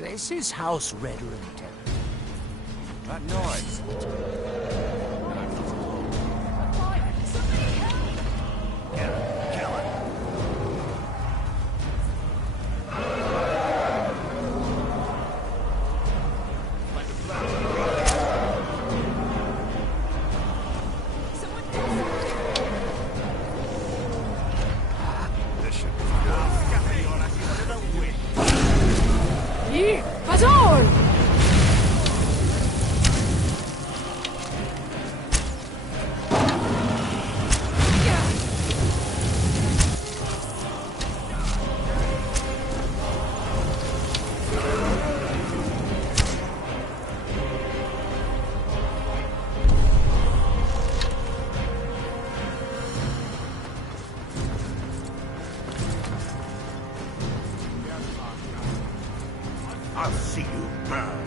This is House Redrington. That noise. I'll see you burn.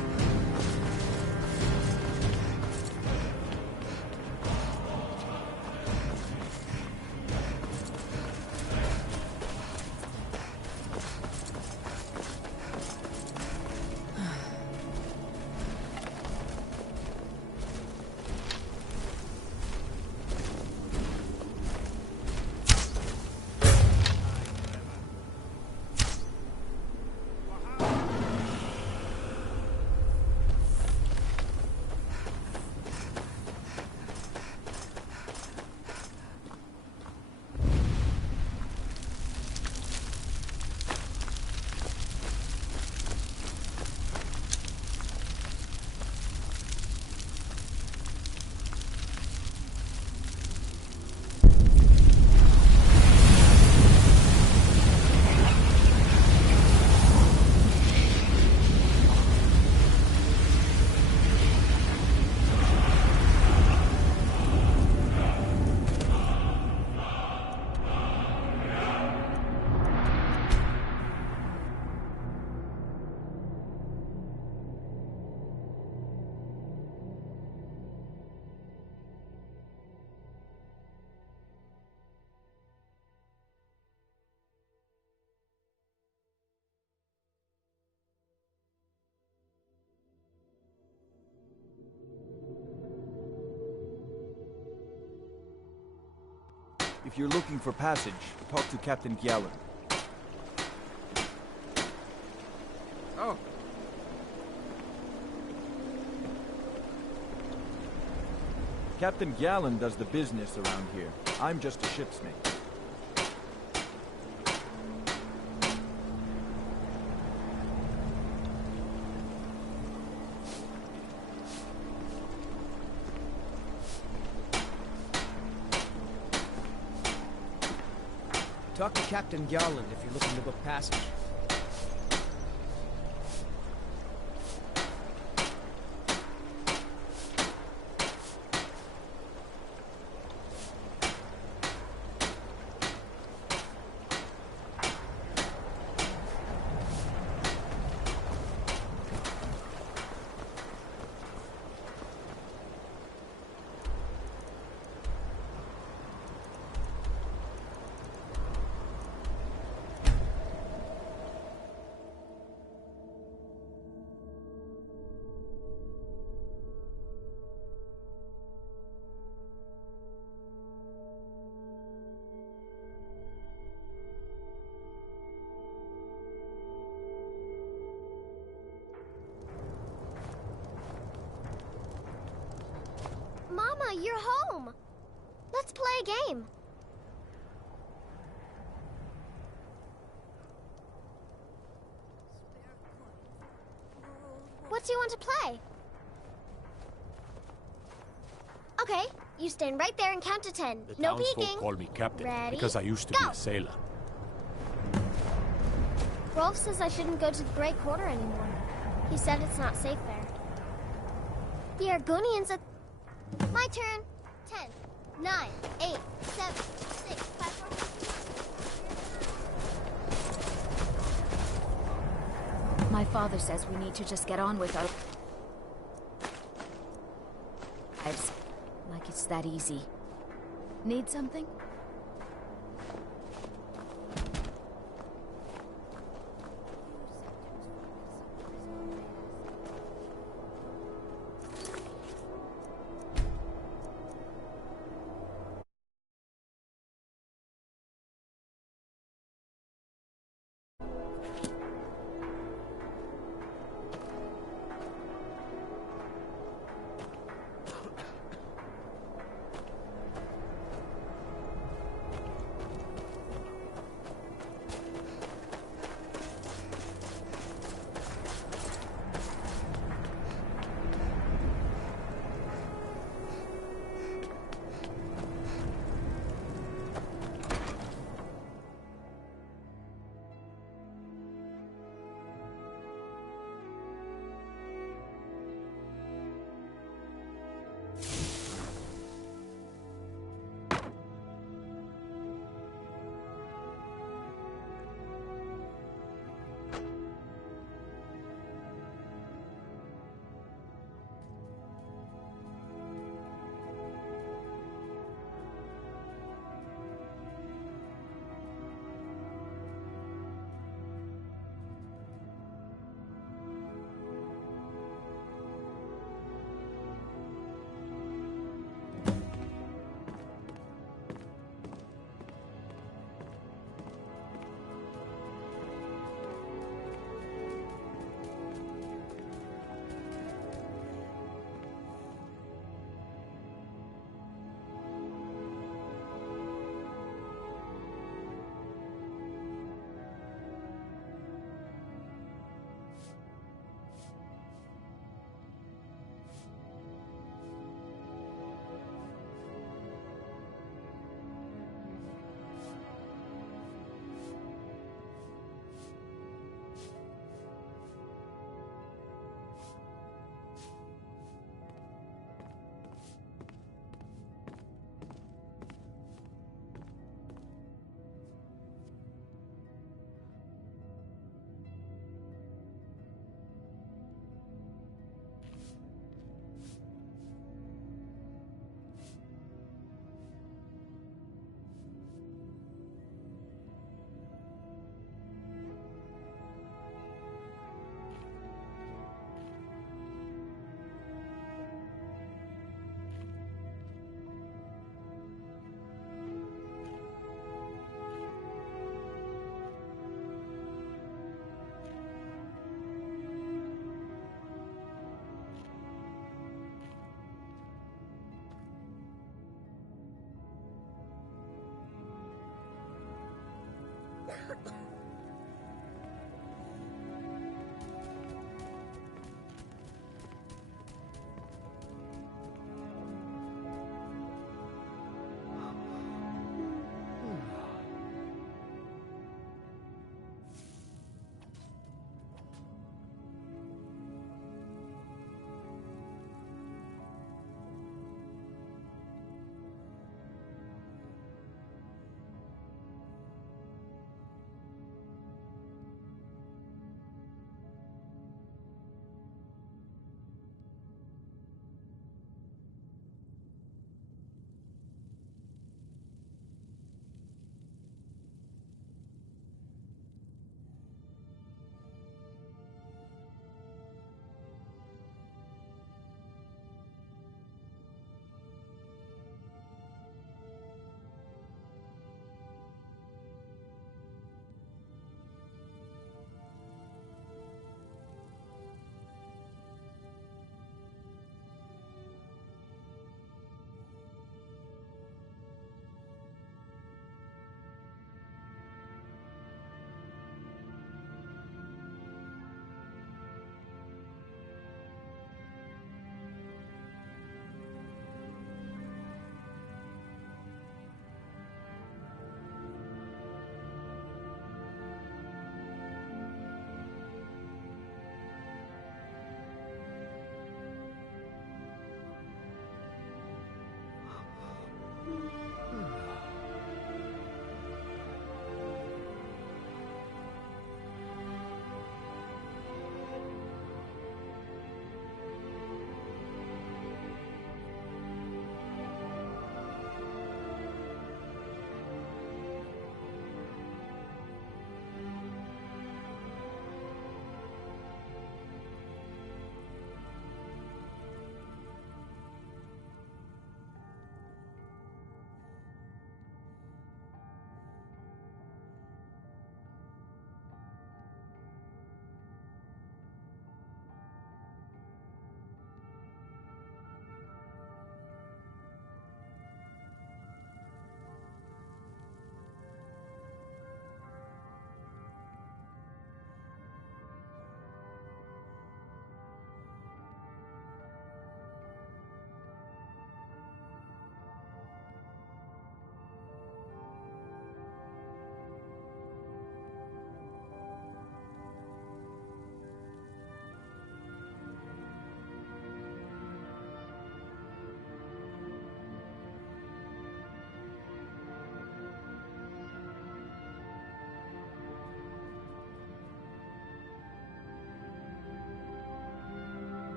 If you're looking for passage, talk to Captain Gjallan. Oh. Captain Gjallan does the business around here. I'm just a ship's mate. Talk to Captain Gjallan if you're looking to book passage. Mama, you're home! Let's play a game. What do you want to play? Okay, you stand right there and count to 10. The No townsfolk peeking. call me captain Ready? because I used to Go. be a sailor. Rolf says I shouldn't go to the Great Quarter anymore. He said it's not safe there. The Argonians at... My turn. 10, 9, 8, 7, 6, 5, 4... My father says we need to just get on with our lives. Like it's that easy. Need something?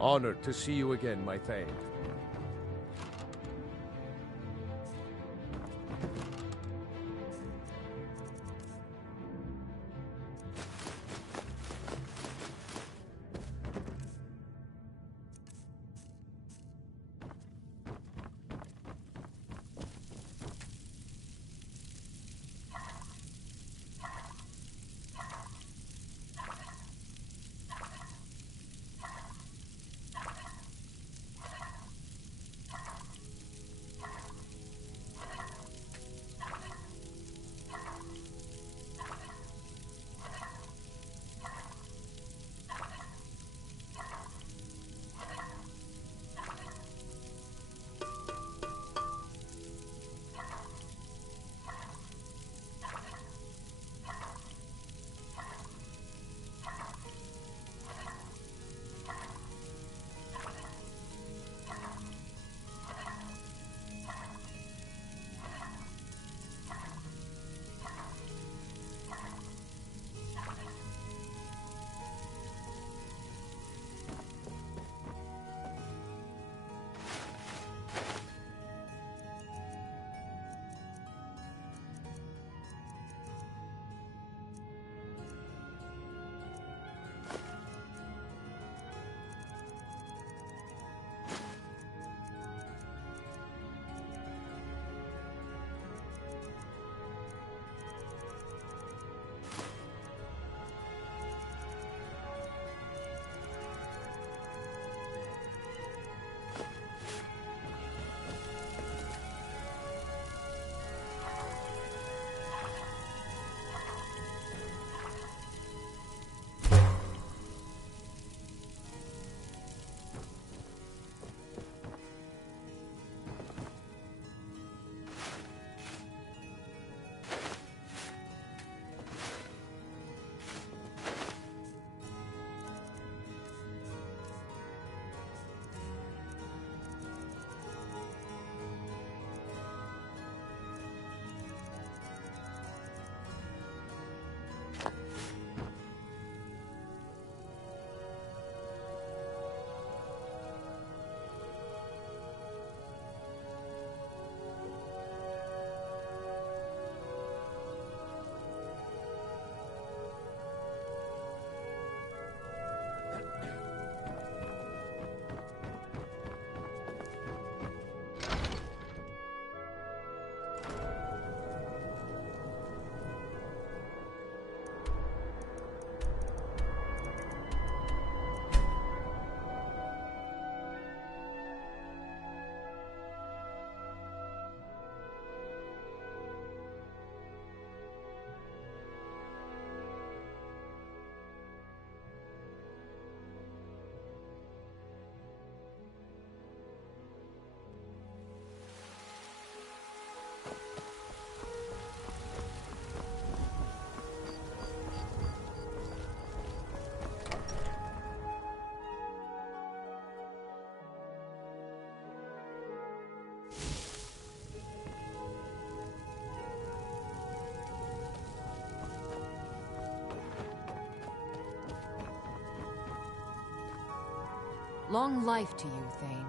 Honored to see you again, my Thane. Long life to you, Thane.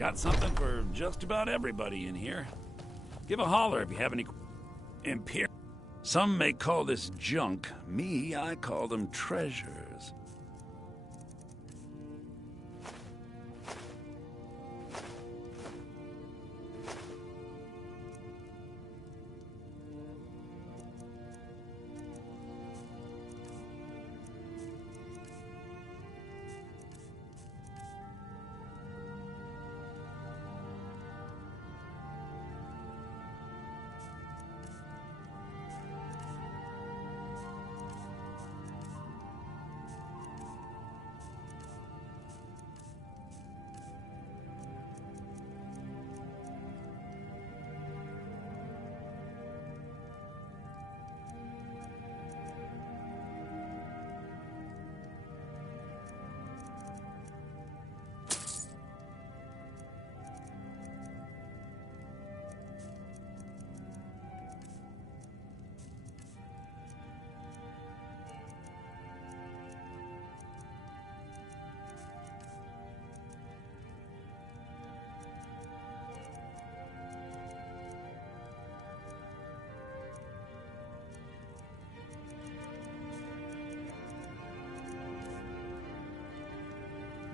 Got something for just about everybody in here. Give a holler if you have any Imperial. Some may call this junk. Me, I call them treasures.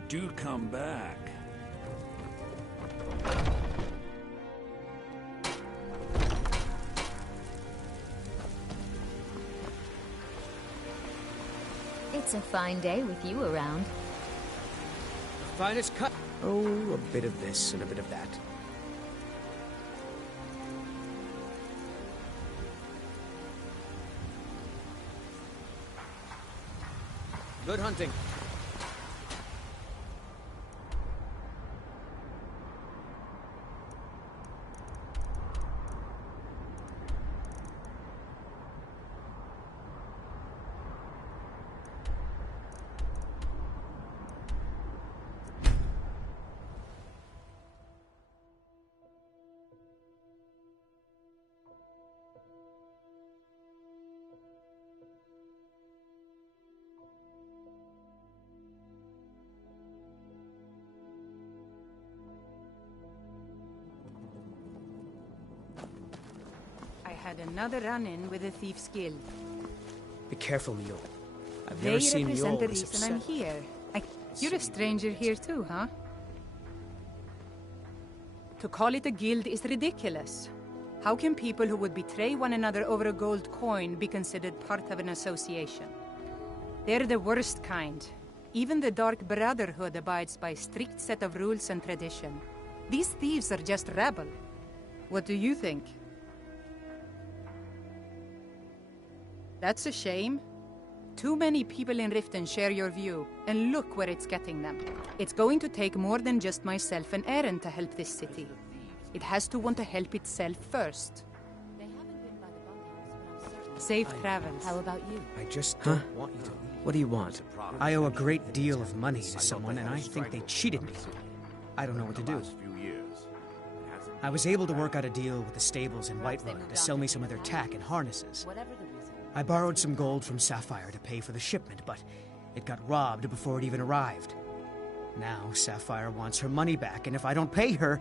Do come back. It's a fine day with you around. Finest cut. Oh, a bit of this and a bit of that. Good hunting. I had another run-in with the Thieves Guild. Be careful, Mule. I've They never seen represent Mule the this reason I'm upset. here. You're a stranger here too, huh? To call it a guild is ridiculous. How can people who would betray one another over a gold coin be considered part of an association? They're the worst kind. Even the Dark Brotherhood abides by a strict set of rules and tradition. These thieves are just rabble. What do you think? That's a shame. Too many people in Riften share your view, and look where it's getting them. It's going to take more than just myself and Eren to help this city. It has to want to help itself first. They haven't been by the bunkhouse, but I'm certain. Safe travels. How about you? I just don't want you to leave. What do you want? I owe a great deal of money to someone, and I think they cheated me. I don't know what to do. I was able to work out a deal with the stables in Whiterun to sell me some of their tack and harnesses. Whatever the reason. I borrowed some gold from Sapphire to pay for the shipment, but it got robbed before it even arrived. Now Sapphire wants her money back, and if I don't pay her,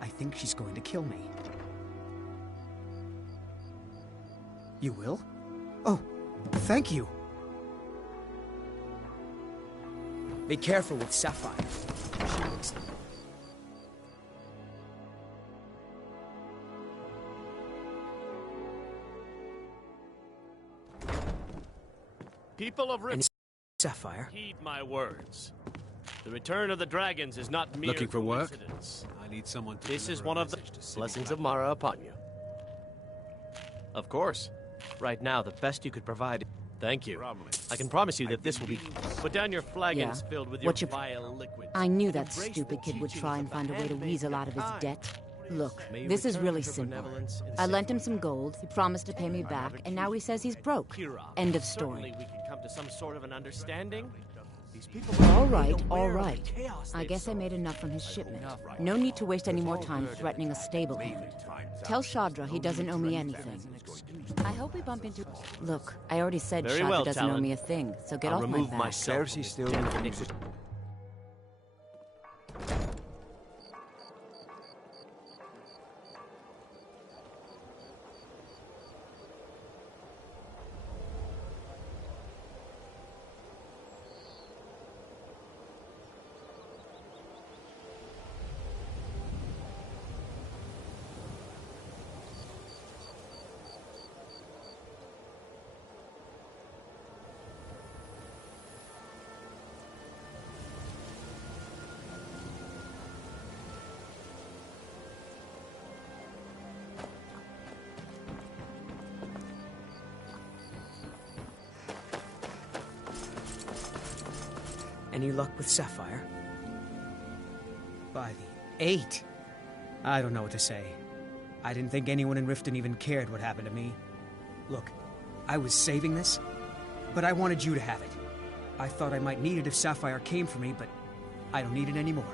I think she's going to kill me. You will? Oh, thank you. Be careful with Sapphire. People of Riften, Sapphire. heed my words. The return of the dragons is not mere Looking for work? coincidence. I need someone to This is deliver one a of the message to City blessings Black. of Mara upon you. Of course. Right now, the best you could provide. Thank you. I can promise you that this will be. Put down your flagons Yeah. filled with your What's your- vile liquids. I knew that Embrace the stupid kid would teachings try of and the find a way to handmaiden weasel out of his kind. debt. Look, May you this is return really to simple. benevolence in I safe lent him harbor. some gold, he promised to pay me back, and now he says he's broke. Kira, End of certainly story. we can come to some sort of an understanding. These people All must be right, all aware of the right. chaos I they've guess I sowed. made enough from his shipment. No need to waste any more time threatening a stable hand. Tell Shadra he doesn't owe me anything. I hope we bump into... Look, I already said Very Shadra well, doesn't owe Talon. me a thing, so get I'll off my remove back. myself from Cersei's this still den in of the iniquity. Any luck with Sapphire? By the 8. I don't know what to say. I didn't think anyone in Riften even cared what happened to me. Look, I was saving this, but I wanted you to have it. I thought I might need it if Sapphire came for me, but I don't need it anymore.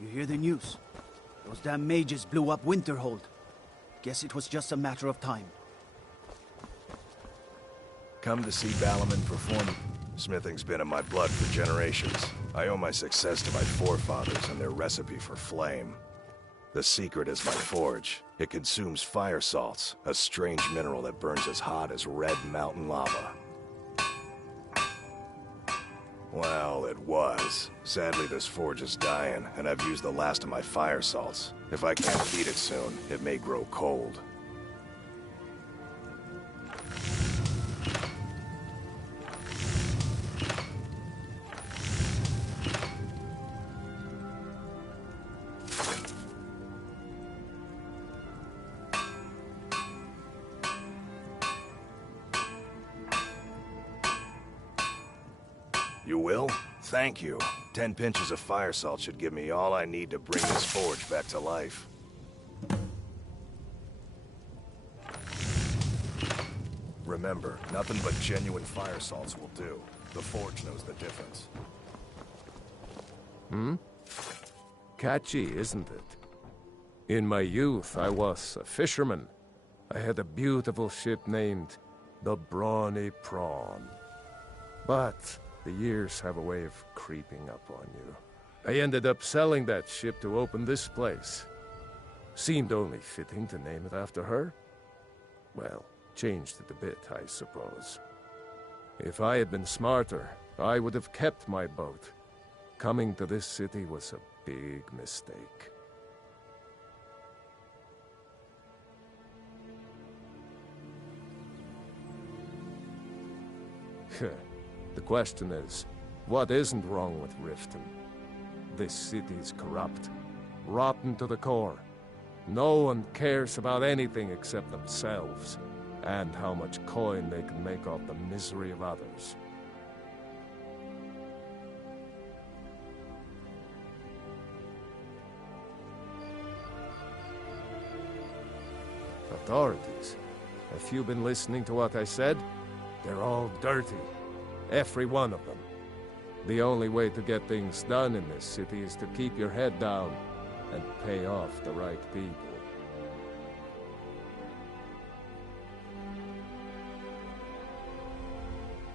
You hear the news? Those damn mages blew up Winterhold. Guess it was just a matter of time. Come to see Balaman perform. Smithing's been in my blood for generations. I owe my success to my forefathers and their recipe for flame. The secret is my forge. It consumes fire salts, a strange mineral that burns as hot as red mountain lava. Well, it was. Sadly, this forge is dying, and I've used the last of my fire salts. If I can't feed it soon, it may grow cold. You will? Thank you. 10 pinches of fire salt should give me all I need to bring this forge back to life. Remember, nothing but genuine fire salts will do. The forge knows the difference. Catchy, isn't it? In my youth, I was a fisherman. I had a beautiful ship named the Brawny Prawn. But the years have a way of creeping up on you. I ended up selling that ship to open this place. Seemed only fitting to name it after her. Well, changed it a bit, I suppose. If I had been smarter, I would have kept my boat. Coming to this city was a big mistake. The question is, what isn't wrong with Riften? This city's corrupt, rotten to the core. No one cares about anything except themselves, and how much coin they can make off the misery of others. Authorities, have you been listening to what I said? They're all dirty. Every one of them. The only way to get things done in this city is to keep your head down and pay off the right people.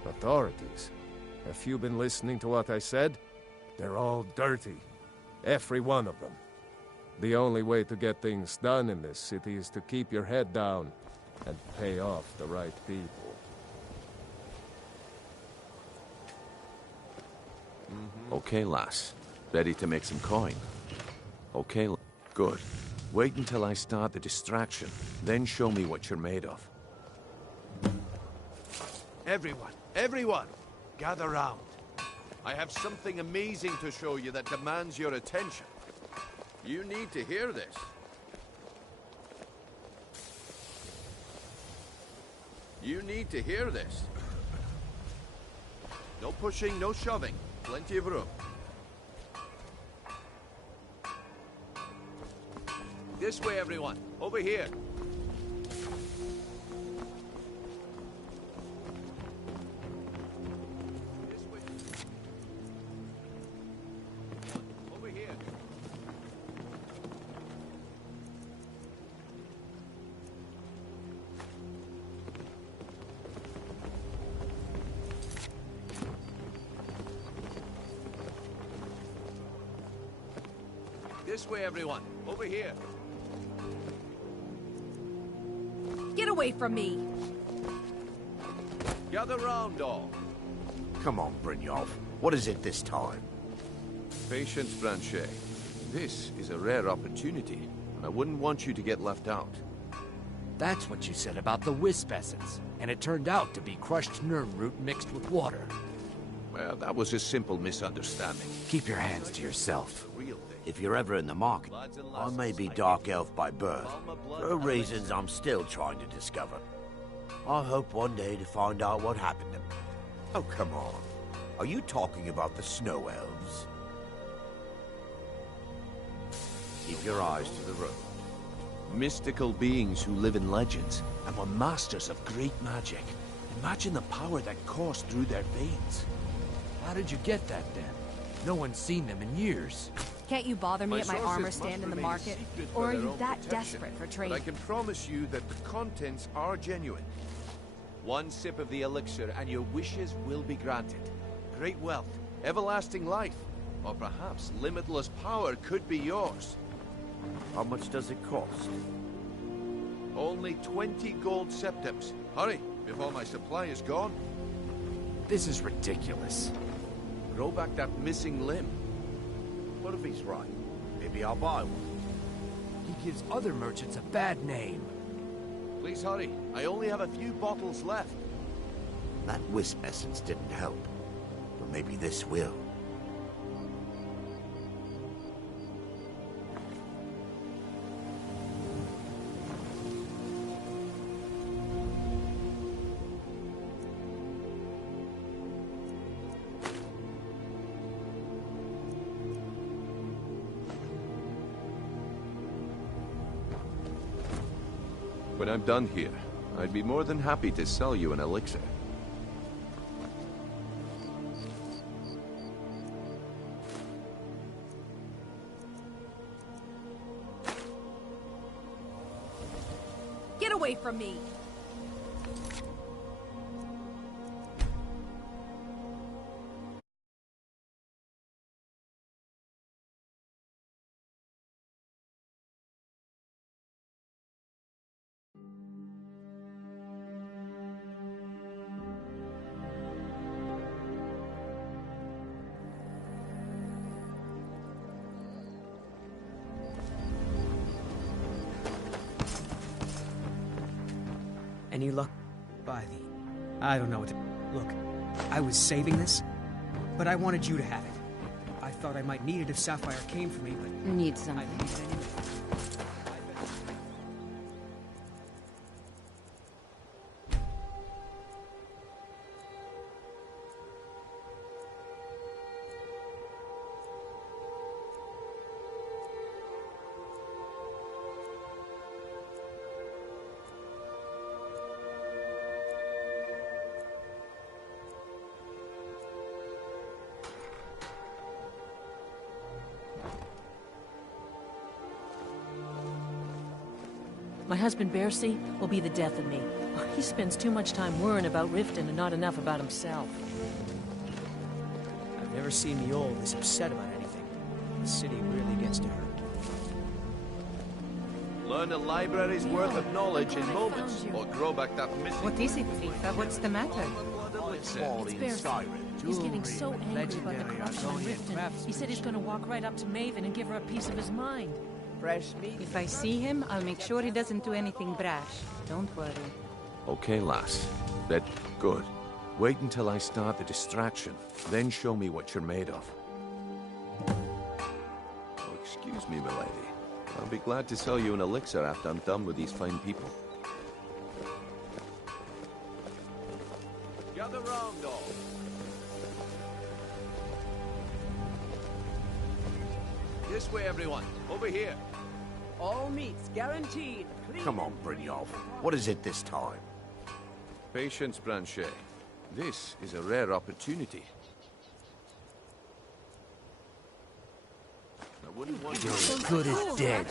Authorities, have you been listening to what I said? They're all dirty. Every one of them. The only way to get things done in this city is to keep your head down and pay off the right people. Okay, lass. Ready to make some coin? Okay, good. Wait until I start the distraction, then show me what you're made of. Everyone, gather round. I have something amazing to show you that demands your attention. You need to hear this. You need to hear this. No pushing, no shoving. Plenty of room. This way, everyone. Over here. This way. Over here. This way, everyone. Over here. Get away from me! Gather round, all. Come on, Brynjolf. What is it this time? Patience, Branchet. This is a rare opportunity, and I wouldn't want you to get left out. That's what you said about the wisp essence, and it turned out to be crushed nerve root mixed with water. Well, that was a simple misunderstanding. Keep your hands to yourself. If you're ever in the market, I may be Dark Elf by birth, for reasons I'm still trying to discover. I hope one day to find out what happened to me. Oh, come on. Are you talking about the Snow Elves? Keep your eyes to the road. Mystical beings who live in legends and were masters of great magic. Imagine the power that coursed through their veins. How did you get that, then? No one's seen them in years. Can't you bother me at my armor stand in the market? Or are you that desperate for But trade? I can promise you that the contents are genuine. One sip of the elixir and your wishes will be granted. Great wealth, everlasting life, or perhaps limitless power could be yours. How much does it cost? Only 20 gold septims. Hurry, before my supply is gone. This is ridiculous. Grow back that missing limb. What if he's right? Maybe I'll buy one. He gives other merchants a bad name. Please hurry. I only have a few bottles left. That wisp essence didn't help. But maybe this will. When I'm done here, I'd be more than happy to sell you an elixir. Get away from me! Any luck? By the... I don't know what to... Look, I was saving this, but I wanted you to have it. I thought I might need it if Sapphire came for me, but... Need something. I need it anyway. My husband, Bercy, will be the death of me. He spends too much time worrying about Riften and not enough about himself. I've never seen the old this upset about anything. The city really gets to her. Learn a library's worth of knowledge in moments, or grow back that missing... What is it, Fifa? What's the matter? It's Bercy. He's getting so angry about the corruption in Riften. He said he's going to walk right up to Maven and give her a piece of his mind. If I see him, I'll make sure he doesn't do anything brash. Don't worry. Okay, lass. Good. Wait until I start the distraction, then show me what you're made of. Oh, excuse me, milady. I'll be glad to sell you an elixir after I'm done with these fine people. Gather round, all. This way, everyone. Over here. All meats guaranteed. Come on, Brynjolf. What is it this time? Patience, Branchet. This is a rare opportunity. I wouldn't want You're as good as dead.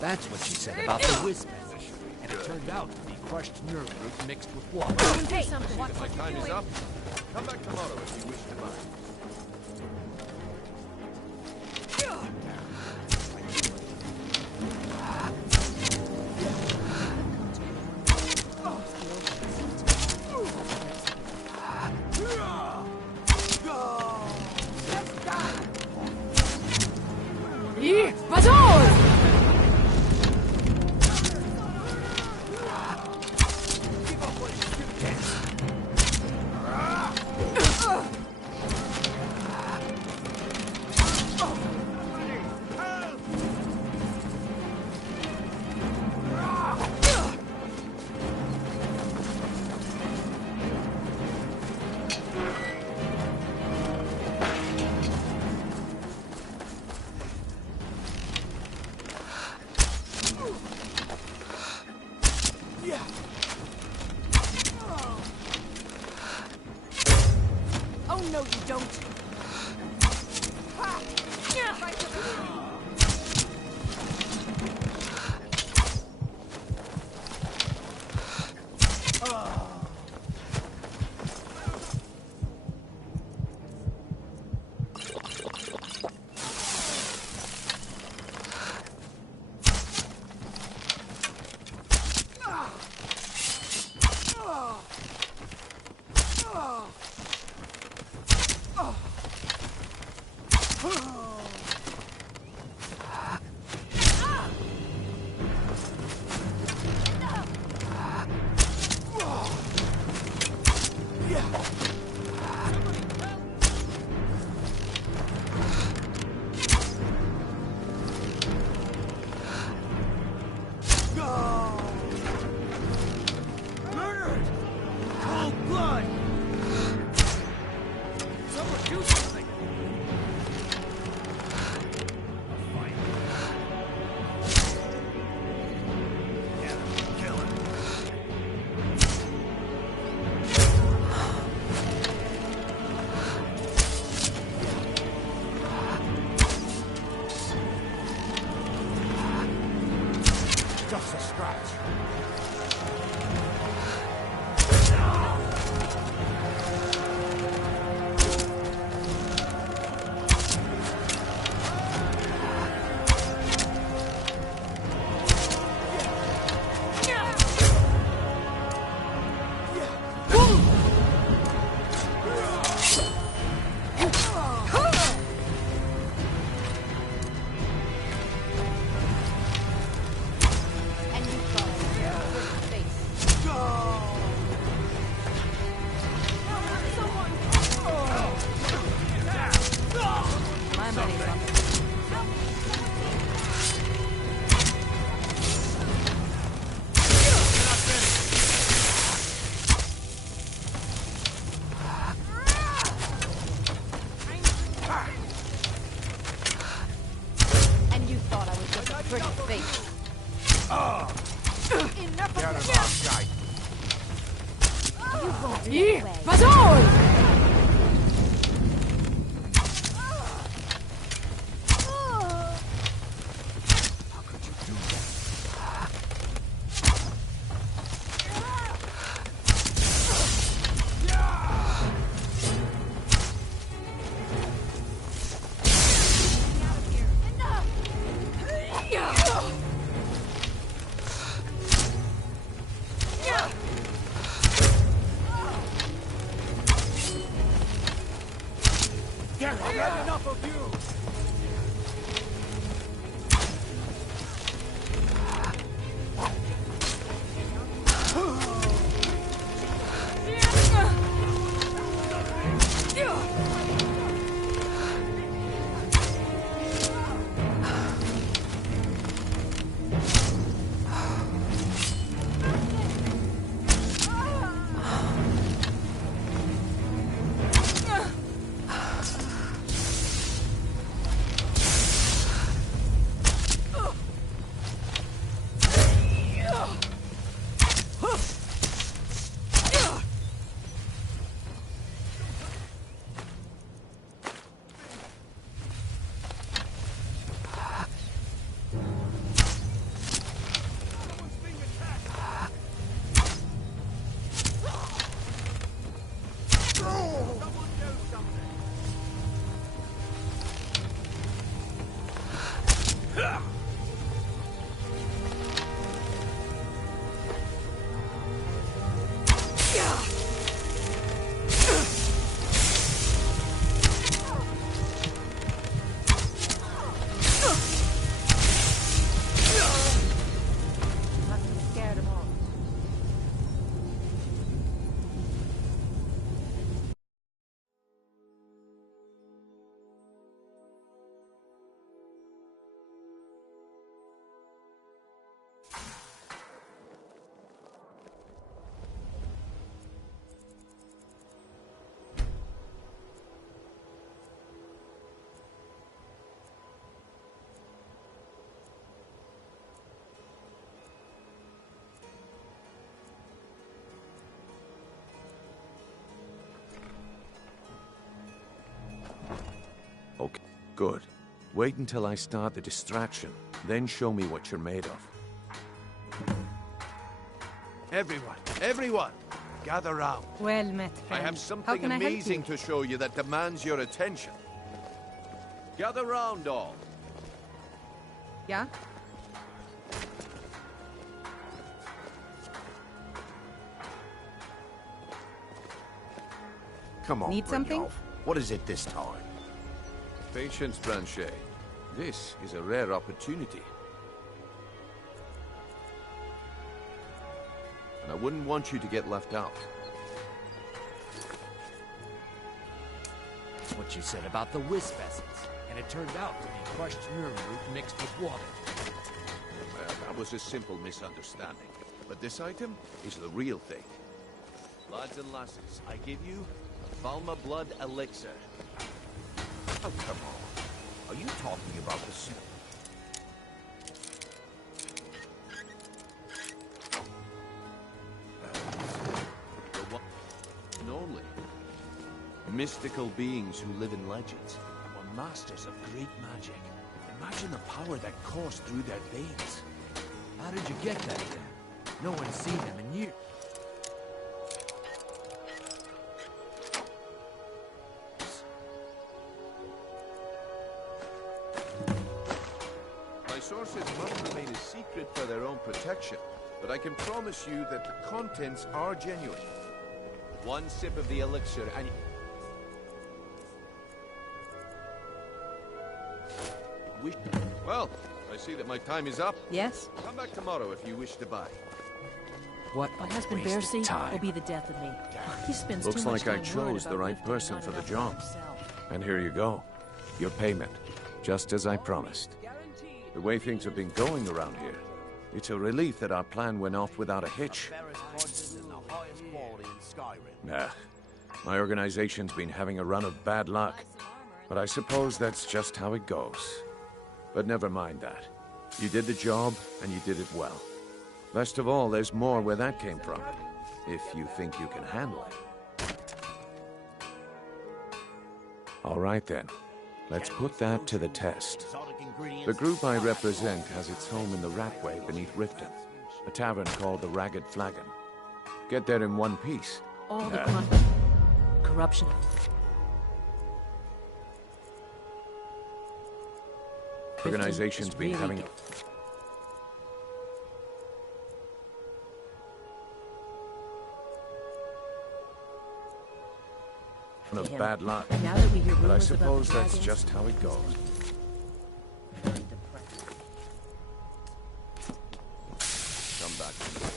That's what she said about the wisp essence, and it turned out to be crushed nerve root mixed with water. Hey, something. If my time is up, come back tomorrow if you wish to buy. Oh, no, you don't. Just a scratch. I've had enough of you! Good. Wait until I start the distraction, then show me what you're made of. Everyone, gather round. Well met, I friend. have How something can I help amazing you? to show you that demands your attention. Gather round, all. Yeah? Come on, Need something? Brynjolf. What is it this time? Patience, Blanchet. This is a rare opportunity. And I wouldn't want you to get left out. That's what you said about the wisp essence, and it turned out to be crushed nerve root mixed with water. Well, that was a simple misunderstanding. But this item is the real thing. Lads and lasses, I give you a Valma blood elixir. Oh, come on. Are you talking about the soup? The one and only. Mystical beings who live in legends and were masters of great magic. Imagine the power that coursed through their veins. How did you get that then? No one's seen them in years. My sources must remain a secret for their own protection, but I can promise you that the contents are genuine. One sip of the elixir and... Well, I see that my time is up. Yes? Come back tomorrow if you wish to buy. What My husband Bercy will be the death of me. He spends Looks too much like I time worried chose the about right lifting person not for the enough job. himself. And here you go. Your payment. Just as I promised. The way things have been going around here, it's a relief that our plan went off without a hitch. Nah. My organization's been having a run of bad luck. But I suppose that's just how it goes. But never mind that. You did the job, and you did it well. Best of all, there's more where that came from. If you think you can handle it. All right then. Let's put that to the test. The group I represent has its home in the Ratway beneath Riften, a tavern called the Ragged Flagon. Get there in one piece. All the Nah. corruption. Organization's been having of bad luck. Now that we hear But I rumors about the suppose that's dragons- just how it goes. Come back to me.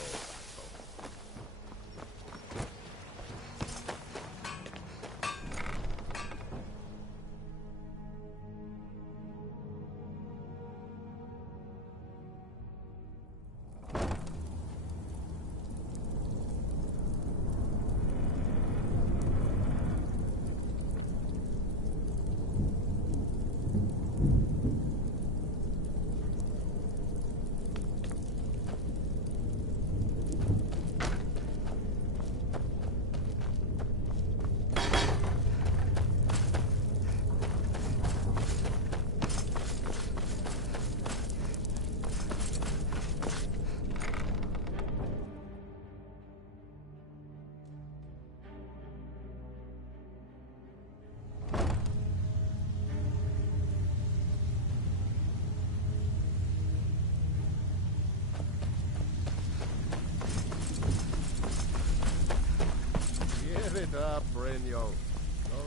Give it up, Brynjolf.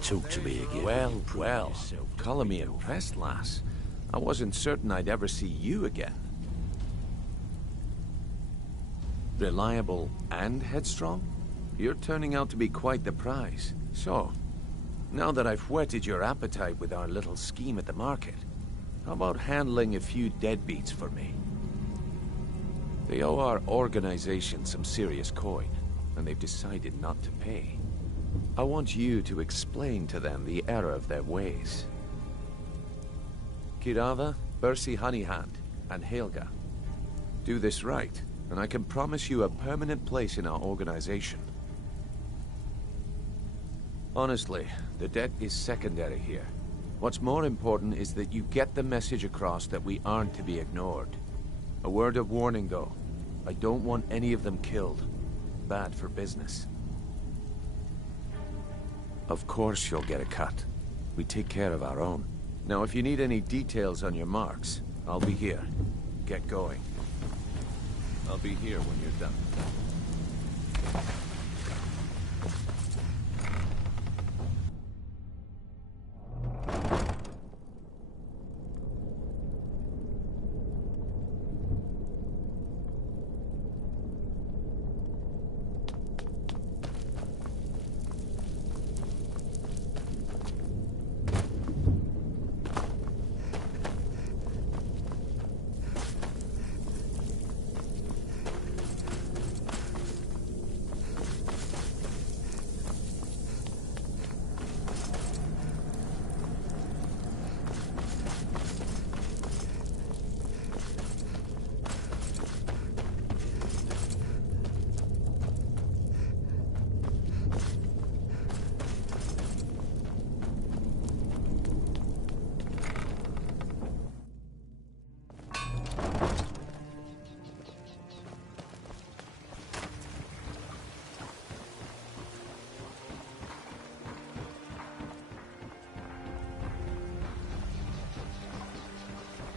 Talk to me again. Well, well. Color me impressed, lass. I wasn't certain I'd ever see you again. Reliable and headstrong? You're turning out to be quite the prize. So, now that I've whetted your appetite with our little scheme at the market, how about handling a few deadbeats for me? They owe our organization some serious coin, and they've decided not to pay. I want you to explain to them the error of their ways. Kirava, Bercy Honeyhand, and Helga. Do this right, and I can promise you a permanent place in our organization. Honestly, the debt is secondary here. What's more important is that you get the message across that we aren't to be ignored. A word of warning, though. I don't want any of them killed. Bad for business. Of course you'll get a cut. We take care of our own. Now, if you need any details on your marks, I'll be here. Get going. I'll be here when you're done.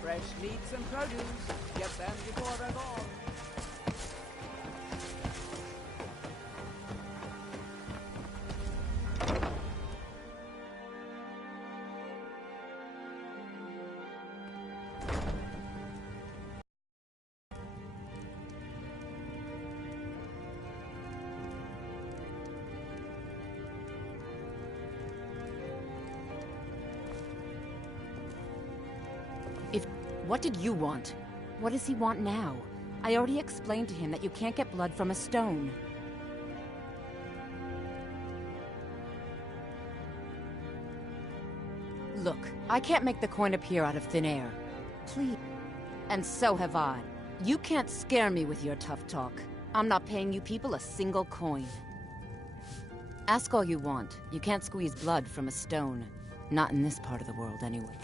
Fresh meats and produce. Get them before they're gone. What did you want? What does he want now? I already explained to him that you can't get blood from a stone. Look, I can't make the coin appear out of thin air. Please. And so have I. You can't scare me with your tough talk. I'm not paying you people a single coin. Ask all you want. You can't squeeze blood from a stone. Not in this part of the world, anyway.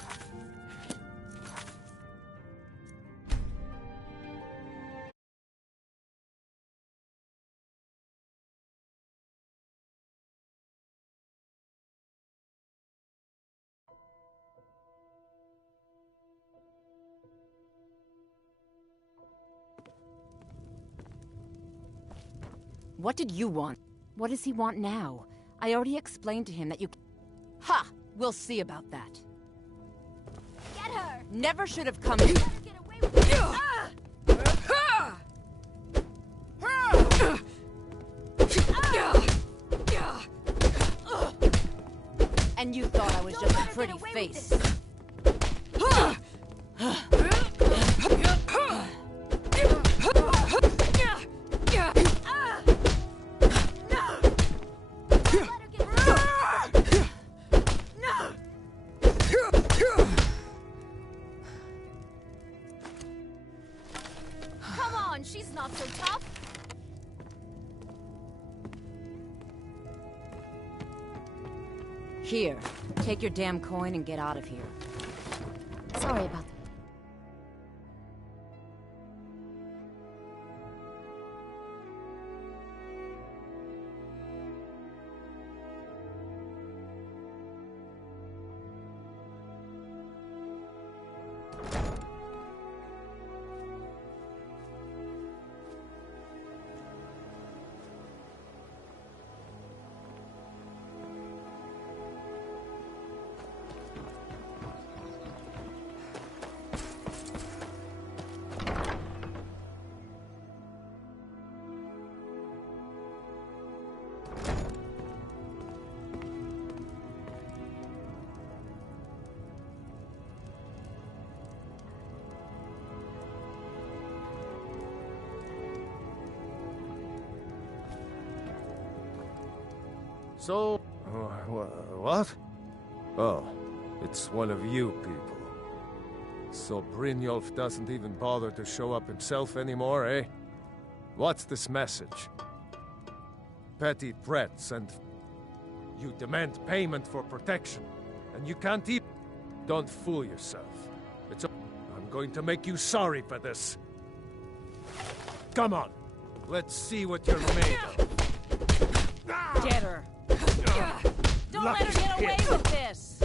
What did you want? What does he want now? I already explained to him that you... Ha! We'll see about that. Get her! Never should have come here. Get away with it! And you thought I was just a pretty face. She's not so tough. Here, take your damn coin and get out of here. Sorry about that. So, what? Oh, it's one of you people. So Brynjolf doesn't even bother to show up himself anymore, eh? What's this message? Petty threats and... You demand payment for protection, and you can't even... Don't fool yourself. I'm going to make you sorry for this. Come on. Let's see what you're made of. Get her. Don't let her get away with this.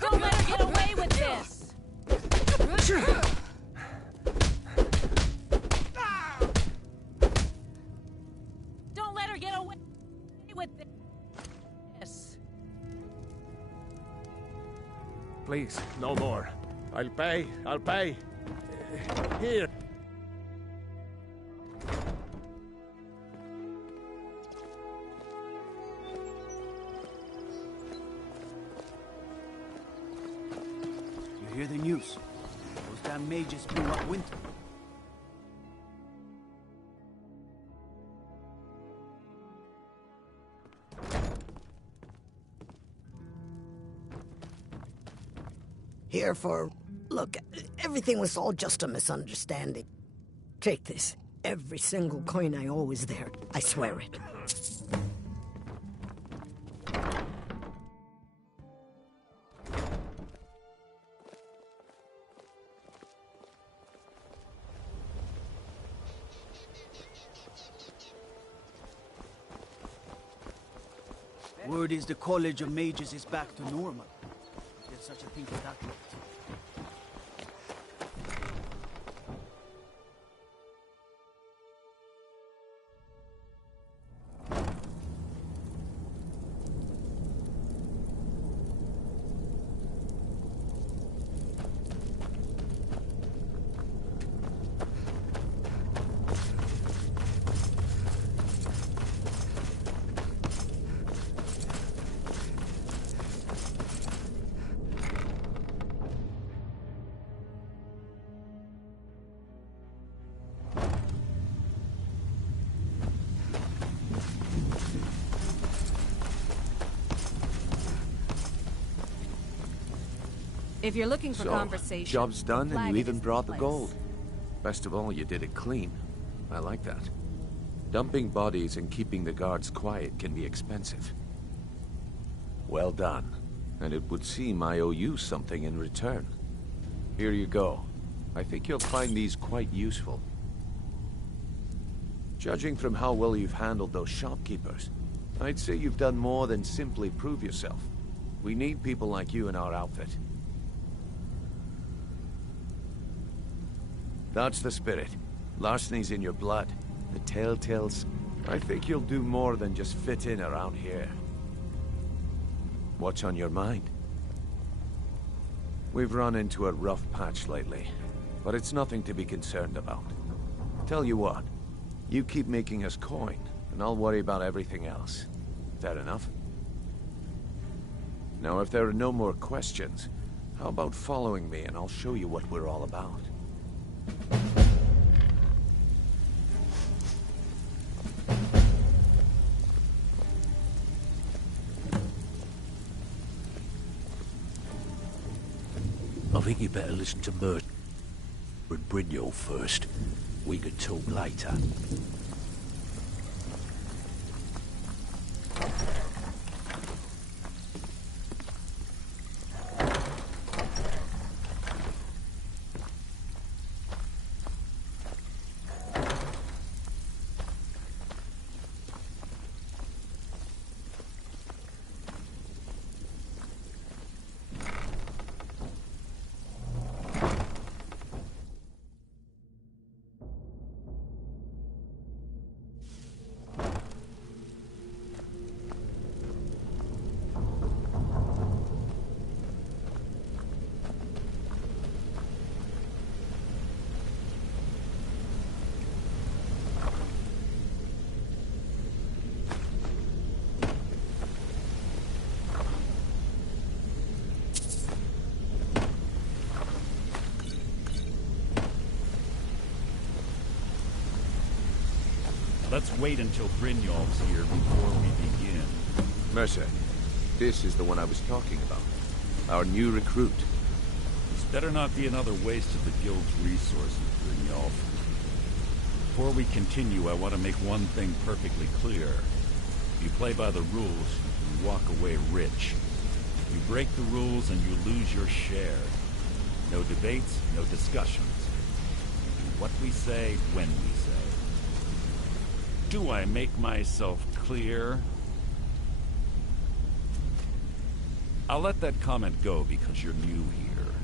Don't let her get away with this. Don't let her get away with this. Please, no more. I'll pay. I'll pay. Here. You hear the news? Those damn mages blew up Winter. Here for... Look, everything was all just a misunderstanding. Take this. Every single coin I owe is there. I swear it. Word is the College of Mages is back to normal. There's such a thing as that. If you're looking for conversation, job's done and you even brought the place. gold. Best of all, you did it clean. I like that. Dumping bodies and keeping the guards quiet can be expensive. Well done. And it would seem I owe you something in return. Here you go. I think you'll find these quite useful. Judging from how well you've handled those shopkeepers, I'd say you've done more than simply prove yourself. We need people like you in our outfit. That's the spirit. Larceny's in your blood. The telltales. I think you'll do more than just fit in around here. What's on your mind? We've run into a rough patch lately, but it's nothing to be concerned about. Tell you what, you keep making us coin, and I'll worry about everything else. Fair enough? Now, if there are no more questions, how about following me and I'll show you what we're all about? I think you better listen to Mert and Brynjolf first. We can talk later. Let's wait until Brynjolf's here before we begin. Mercer, this is the one I was talking about. Our new recruit. This better not be another waste of the guild's resources, Brynjolf. Before we continue, I want to make one thing perfectly clear. If you play by the rules, you walk away rich. You break the rules and you lose your share. No debates, no discussions. We do what we say, when we say. Do I make myself clear? I'll let that comment go because you're new here.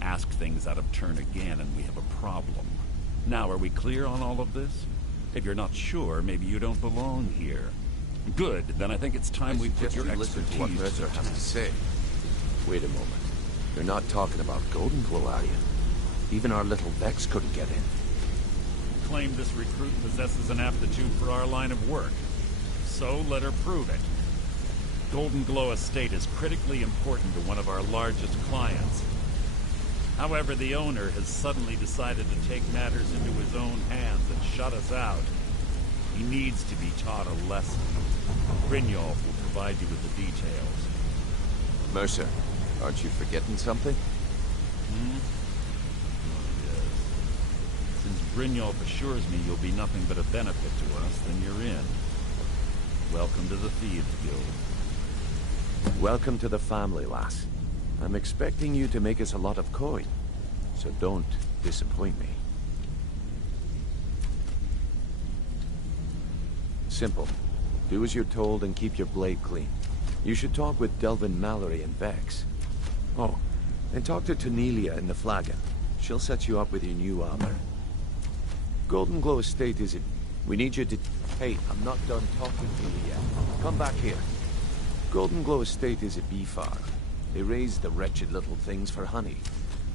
Ask things out of turn again and we have a problem. Now, are we clear on all of this? If you're not sure, maybe you don't belong here. Good, then I think it's time we put your listen expertise to what Mercer has to say. Wait a moment. You're not talking about Golden Glow, are you? Even our little Vex couldn't get in. Claim this recruit possesses an aptitude for our line of work. So let her prove it. Golden Glow Estate is critically important to one of our largest clients. However, the owner has suddenly decided to take matters into his own hands and shut us out. He needs to be taught a lesson. Brynjolf will provide you with the details. Mercer, aren't you forgetting something? Hmm? Oh, yes. Since Brynjolf assures me you'll be nothing but a benefit to us, then you're in. Welcome to the Thieves Guild. Welcome to the family, lass. I'm expecting you to make us a lot of coin, so don't disappoint me. Simple. Do as you're told and keep your blade clean. You should talk with Delvin Mallory and Vex. Oh, and talk to Tanelia in the Flagon. She'll set you up with your new armor. Golden Glow Estate is it? We need you to... Hey, I'm not done talking to you yet. Come back here. Golden Glow Estate is a bee farm. They raise the wretched little things for honey.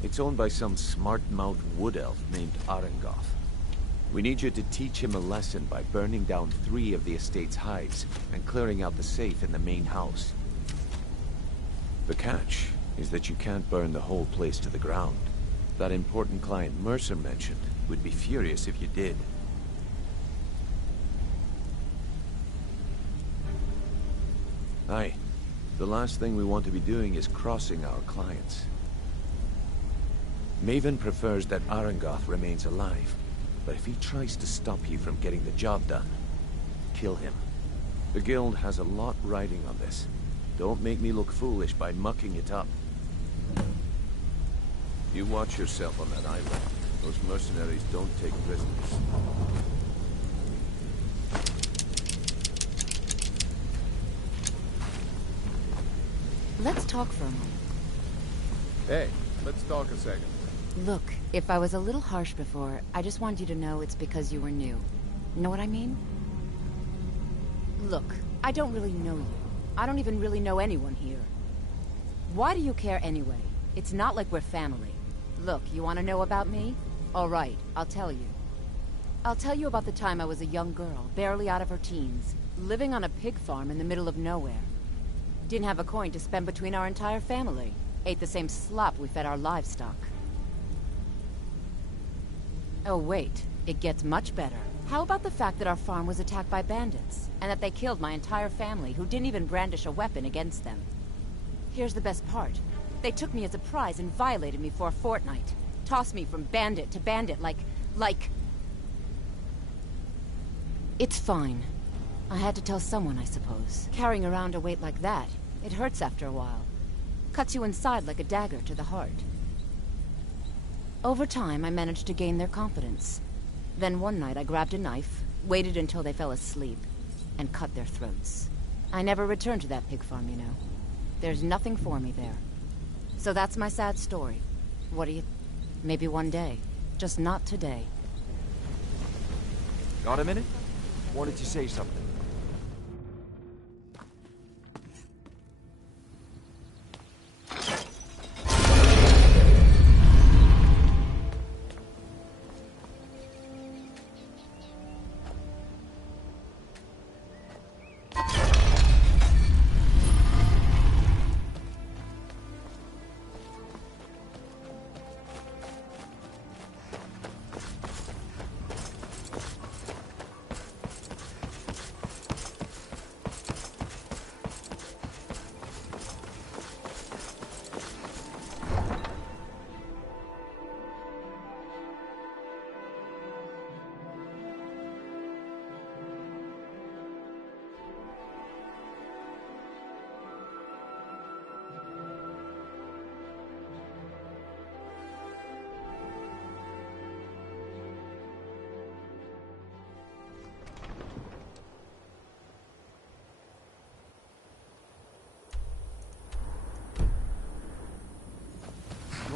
It's owned by some smart-mouthed wood elf named Arengoth. We need you to teach him a lesson by burning down 3 of the estate's hives and clearing out the safe in the main house. The catch is that you can't burn the whole place to the ground. That important client Mercer mentioned would be furious if you did. Aye. The last thing we want to be doing is crossing our clients. Maven prefers that Arengoth remains alive, but if he tries to stop you from getting the job done, kill him. The guild has a lot riding on this. Don't make me look foolish by mucking it up. You watch yourself on that island. Those mercenaries don't take prisoners. Let's talk for a moment. Hey, let's talk a second. Look, if I was a little harsh before, I just wanted you to know it's because you were new. Know what I mean? Look, I don't really know you. I don't even really know anyone here. Why do you care anyway? It's not like we're family. Look, you want to know about me? All right, I'll tell you. I'll tell you about the time I was a young girl, barely out of her teens, living on a pig farm in the middle of nowhere. Didn't have a coin to spend between our entire family. Ate the same slop we fed our livestock. Oh wait, it gets much better. How about the fact that our farm was attacked by bandits, and that they killed my entire family who didn't even brandish a weapon against them? Here's the best part. They took me as a prize and violated me for a fortnight. Tossed me from bandit to bandit like... It's fine. I had to tell someone, I suppose. Carrying around a weight like that, it hurts after a while. Cuts you inside like a dagger to the heart. Over time, I managed to gain their confidence. Then one night I grabbed a knife, waited until they fell asleep, and cut their throats. I never returned to that pig farm, you know. There's nothing for me there. So that's my sad story. What do you... Maybe one day. Just not today. Got a minute? Wanted to say something.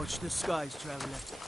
Watch the skies, traveler.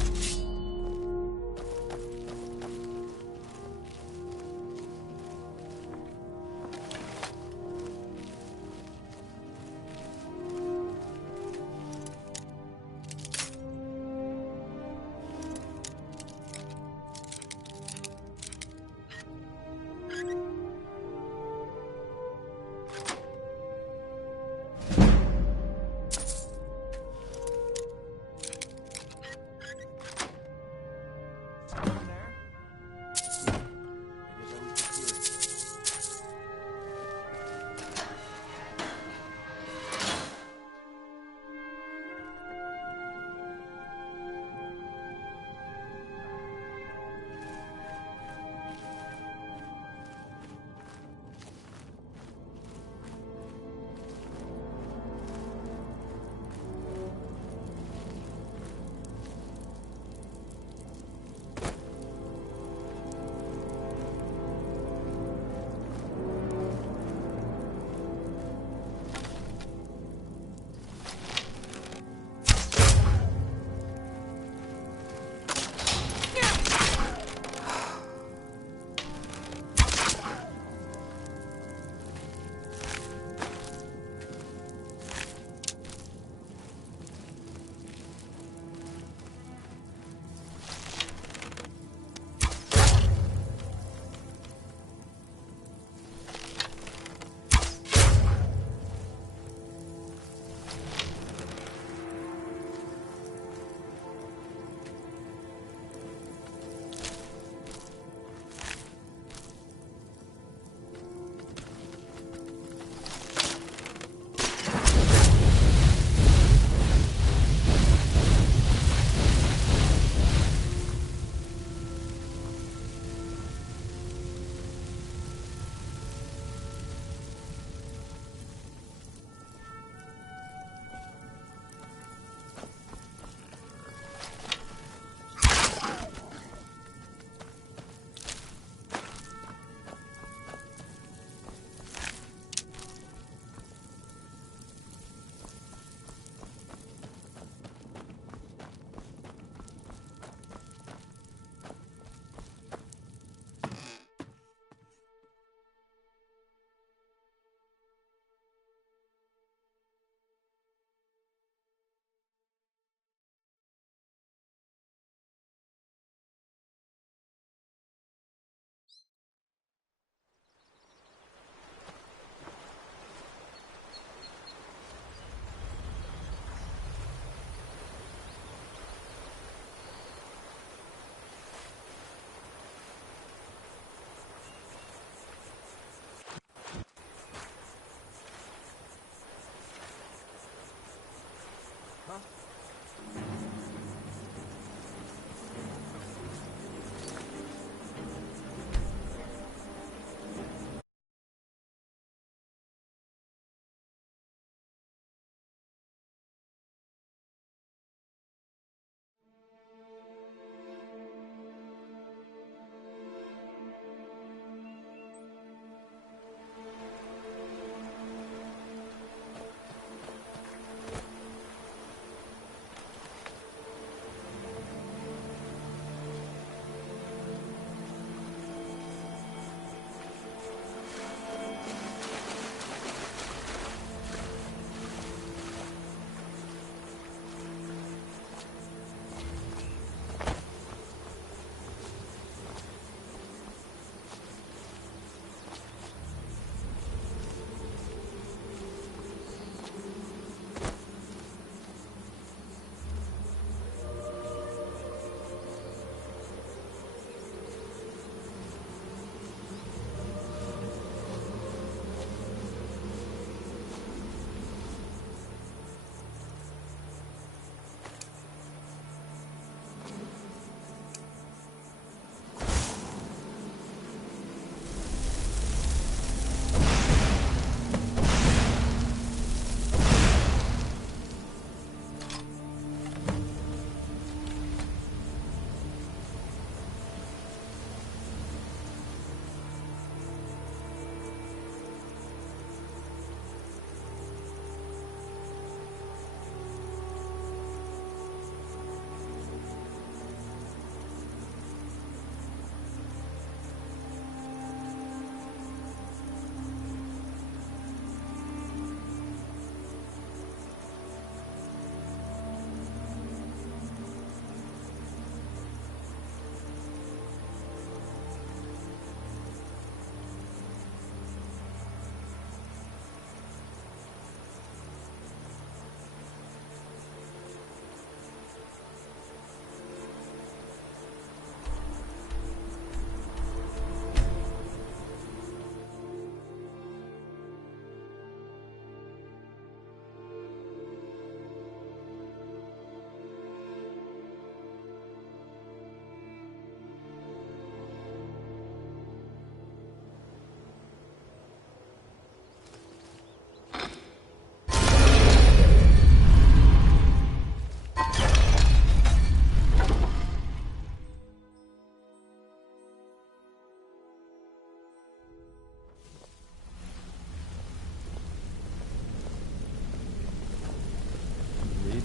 that.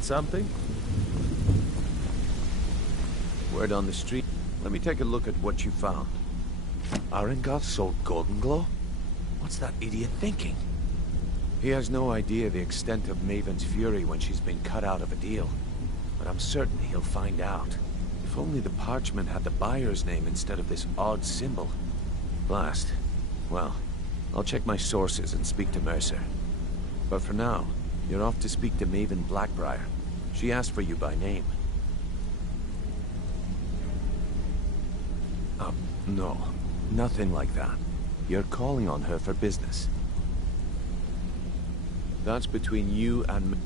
something? Word on the street. Let me take a look at what you found. Arengoth sold Golden Glow? What's that idiot thinking? He has no idea the extent of Maven's fury when she's been cut out of a deal. But I'm certain he'll find out. If only the parchment had the buyer's name instead of this odd symbol. Blast. Well, I'll check my sources and speak to Mercer. But for now, you're off to speak to Maven Blackbriar. She asked for you by name. No. Nothing like that. You're calling on her for business. That's between you and me.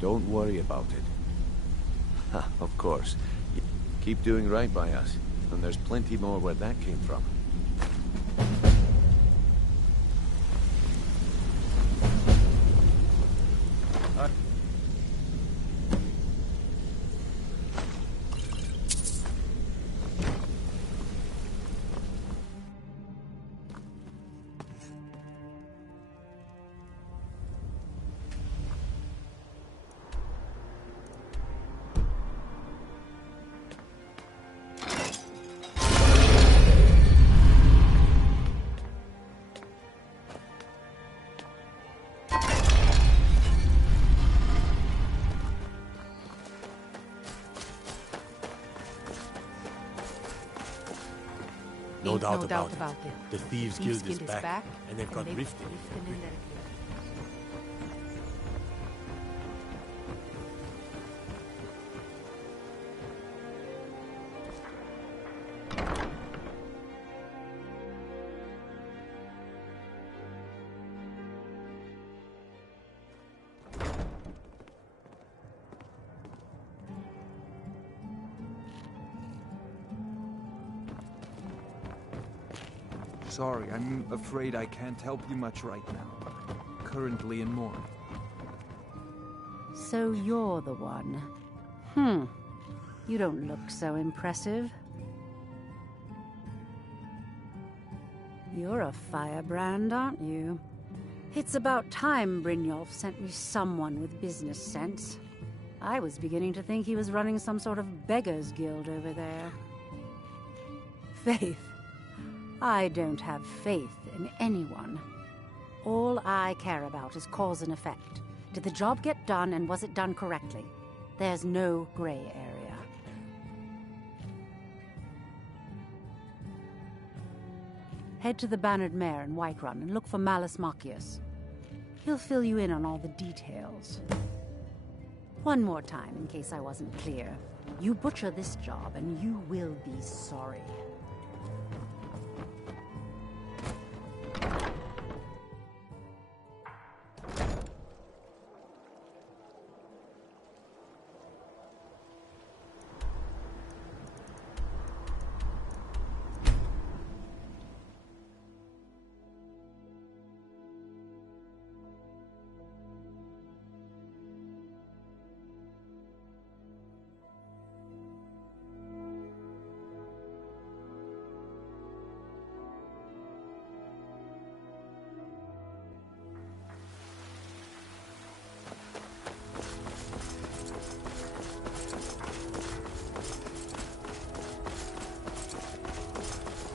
Don't worry about it. Ha, of course. Keep doing right by us, and there's plenty more where that came from. No doubt about it. The Thieves Guild is back, and they've got Riften. Sorry, I'm afraid I can't help you much right now. Currently in mourning. So you're the one. You don't look so impressive. You're a firebrand, aren't you? It's about time Brynjolf sent me someone with business sense. I was beginning to think he was running some sort of beggars guild over there. Faith. I don't have faith in anyone. All I care about is cause and effect. Did the job get done, and was it done correctly? There's no gray area. Head to the Bannered Mare in Whiterun and look for Malus Machius. He'll fill you in on all the details. One more time, in case I wasn't clear. You butcher this job, and you will be sorry.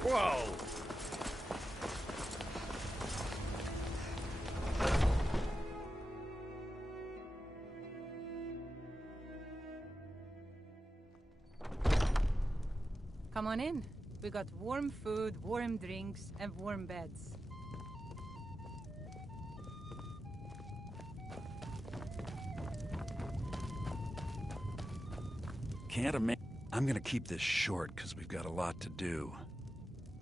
Whoa! Come on in. We got warm food, warm drinks, and warm beds. Can't imagine. I'm gonna keep this short because we've got a lot to do.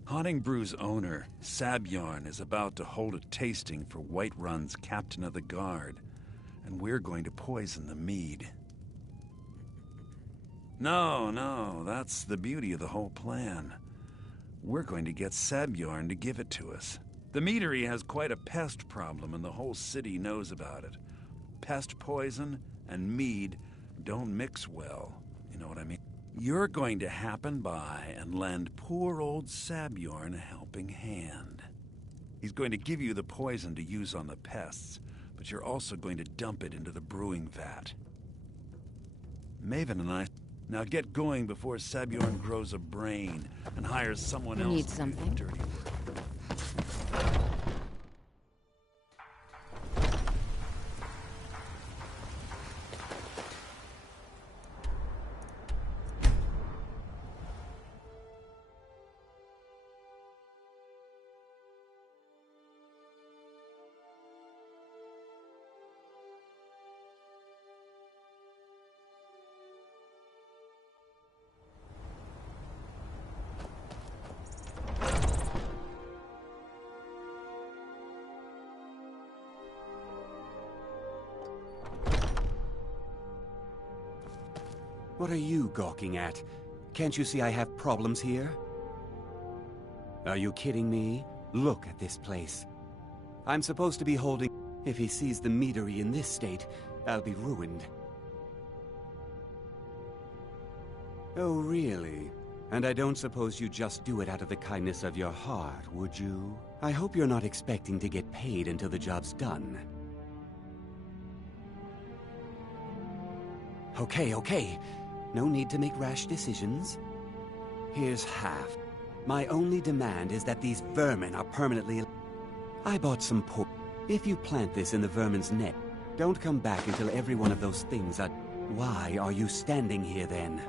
Haunting Brew's owner, Sabjorn, is about to hold a tasting for Whiterun's Captain of the Guard, and we're going to poison the mead. No, that's the beauty of the whole plan. We're going to get Sabjorn to give it to us. The meadery has quite a pest problem, and the whole city knows about it. Pest poison and mead don't mix well, you know what I mean? You're going to happen by and lend poor old Sabjorn a helping hand. He's going to give you the poison to use on the pests, but you're also going to dump it into the brewing vat. Maven and I... Now get going before Sabjorn grows a brain and hires someone else Need to something? do the dirty work. What are you gawking at? Can't you see I have problems here? Are you kidding me? Look at this place. I'm supposed to be holding... If he sees the meadery in this state, I'll be ruined. Oh, really? And I don't suppose you just do it out of the kindness of your heart, would you? I hope you're not expecting to get paid until the job's done. Okay. No need to make rash decisions. Here's half. My only demand is that these vermin are permanently... I bought some pork. If you plant this in the vermin's net, don't come back until every one of those things are... Why are you standing here then?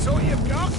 That's all you've got?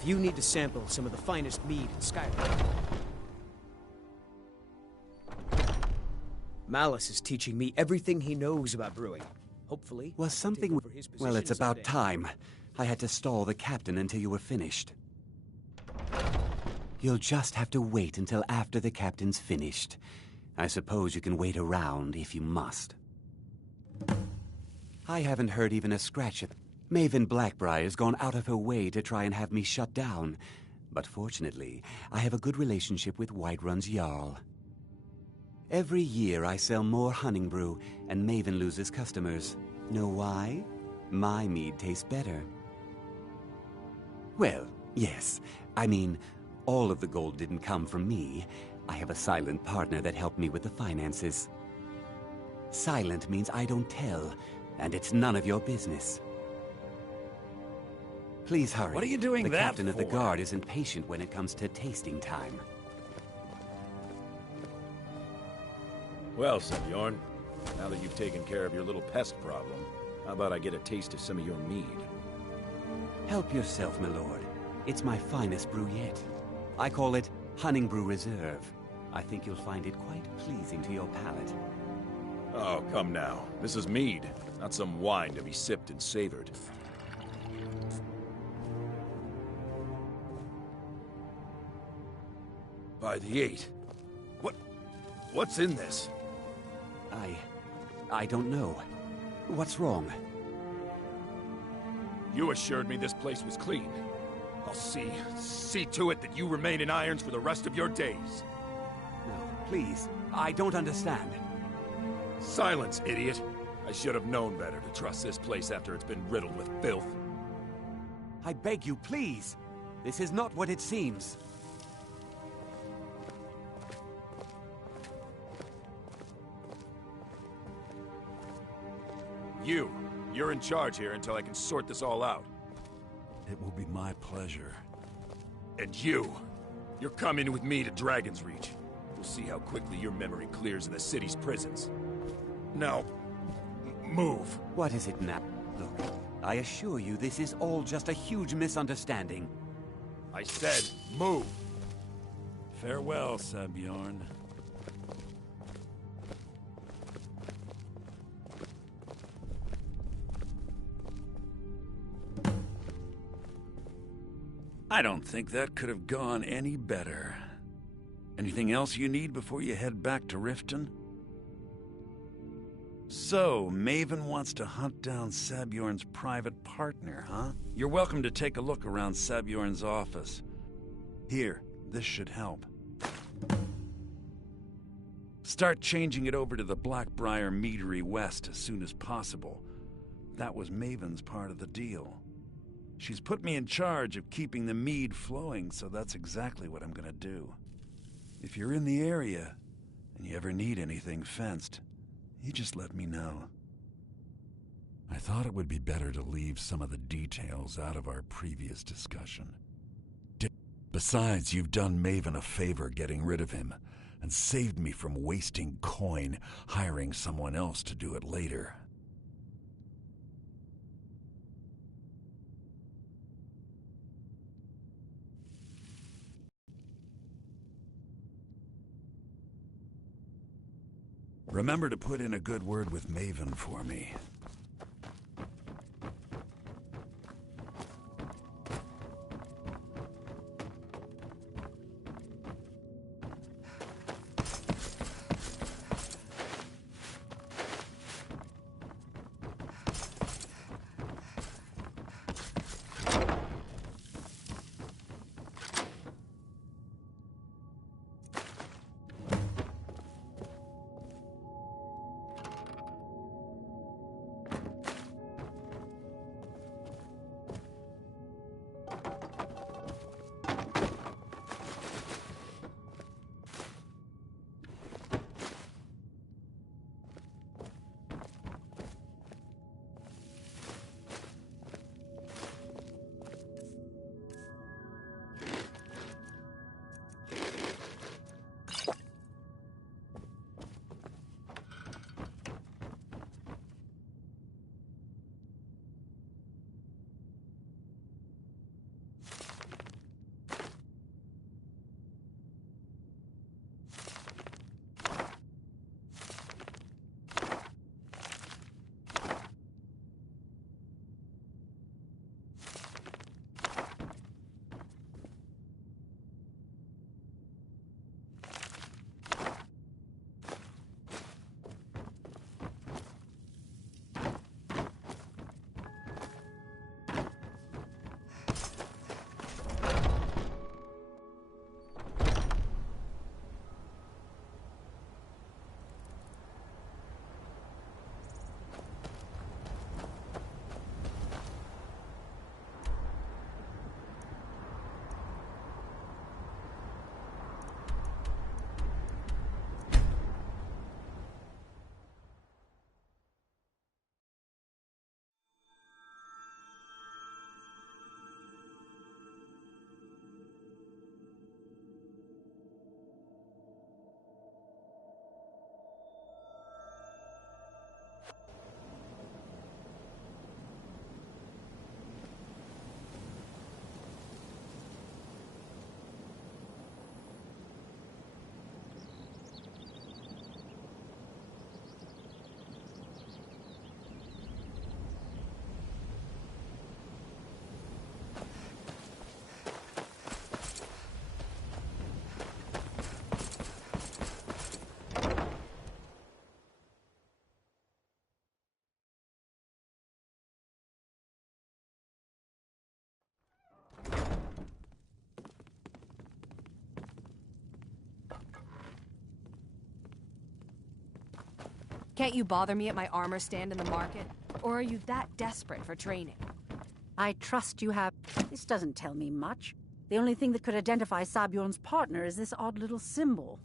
if you need to sample some of the finest mead in Skyrim. Malice is teaching me everything he knows about brewing. Hopefully, Was something... Well, it's about time. I had to stall the captain until you were finished. You'll just have to wait until after the captain's finished. I suppose you can wait around if you must. I haven't heard even a scratch of... Maven Blackbriar's gone out of her way to try and have me shut down. But fortunately, I have a good relationship with Whiterun's Jarl. Every year I sell more Honningbrew, and Maven loses customers. Know why? My mead tastes better. Well, yes. I mean, all of the gold didn't come from me. I have a silent partner that helped me with the finances. Silent means I don't tell, and it's none of your business. Please hurry. What are you doing the that captain of the for? guard isn't patient when it comes to tasting time. Well, Sebjorn, now that you've taken care of your little pest problem, how about I get a taste of some of your mead? Help yourself, my lord. It's my finest brew yet. I call it Honningbrew Reserve. I think you'll find it quite pleasing to your palate. Oh, come now. This is mead, not some wine to be sipped and savored. By the 8. What's in this? I don't know. What's wrong? You assured me this place was clean. I'll see to it that you remain in irons for the rest of your days. No, please. I don't understand. Silence, idiot. I should have known better to trust this place after it's been riddled with filth. I beg you, please. This is not what it seems. You're in charge here until I can sort this all out. It will be my pleasure. And you're coming with me to Dragon's Reach. We'll see how quickly your memory clears in the city's prisons. Now, move. What is it now? Look, I assure you this is all just a huge misunderstanding. I said, move. Farewell, Sebjorn. I don't think that could have gone any better. Anything else you need before you head back to Riften? So, Maven wants to hunt down Sebjorn's private partner, huh? You're welcome to take a look around Sebjorn's office. Here, this should help. Start changing it over to the Blackbriar Meadery West as soon as possible. That was Maven's part of the deal. She's put me in charge of keeping the mead flowing, so that's exactly what I'm gonna do. If you're in the area, and you ever need anything fenced, you just let me know. I thought it would be better to leave some of the details out of our previous discussion. Besides, you've done Maven a favor getting rid of him, and saved me from wasting coin hiring someone else to do it later. Remember to put in a good word with Maven for me. Can't you bother me at my armor stand in the market? Or are you that desperate for training? I trust you have... This doesn't tell me much. The only thing that could identify Sabjorn's partner is this odd little symbol.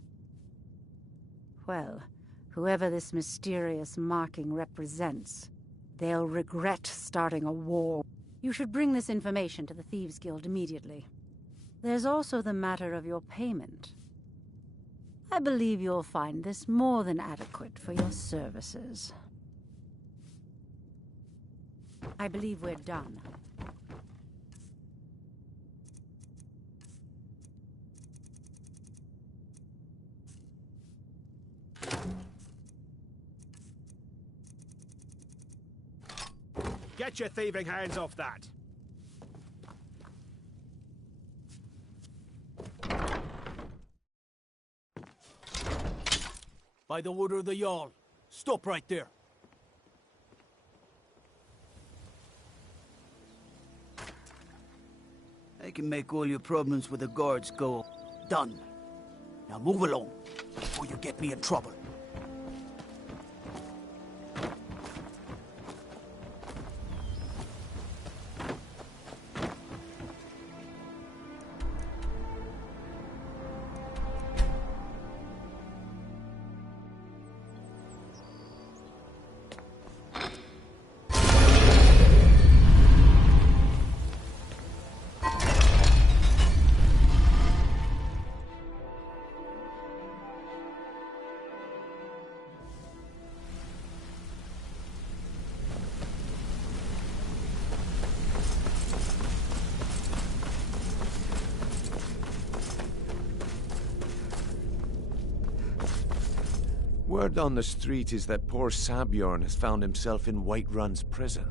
Well, whoever this mysterious marking represents, they'll regret starting a war. You should bring this information to the Thieves' Guild immediately. There's also the matter of your payment. I believe you'll find this more than adequate for your services. I believe we're done. Get your thieving hands off that! By the order of the Jarl, stop right there. I can make all your problems with the guards go. Done. Now move along, before you get me in trouble. Word on the street is that poor Sabjorn has found himself in Whiterun's prison.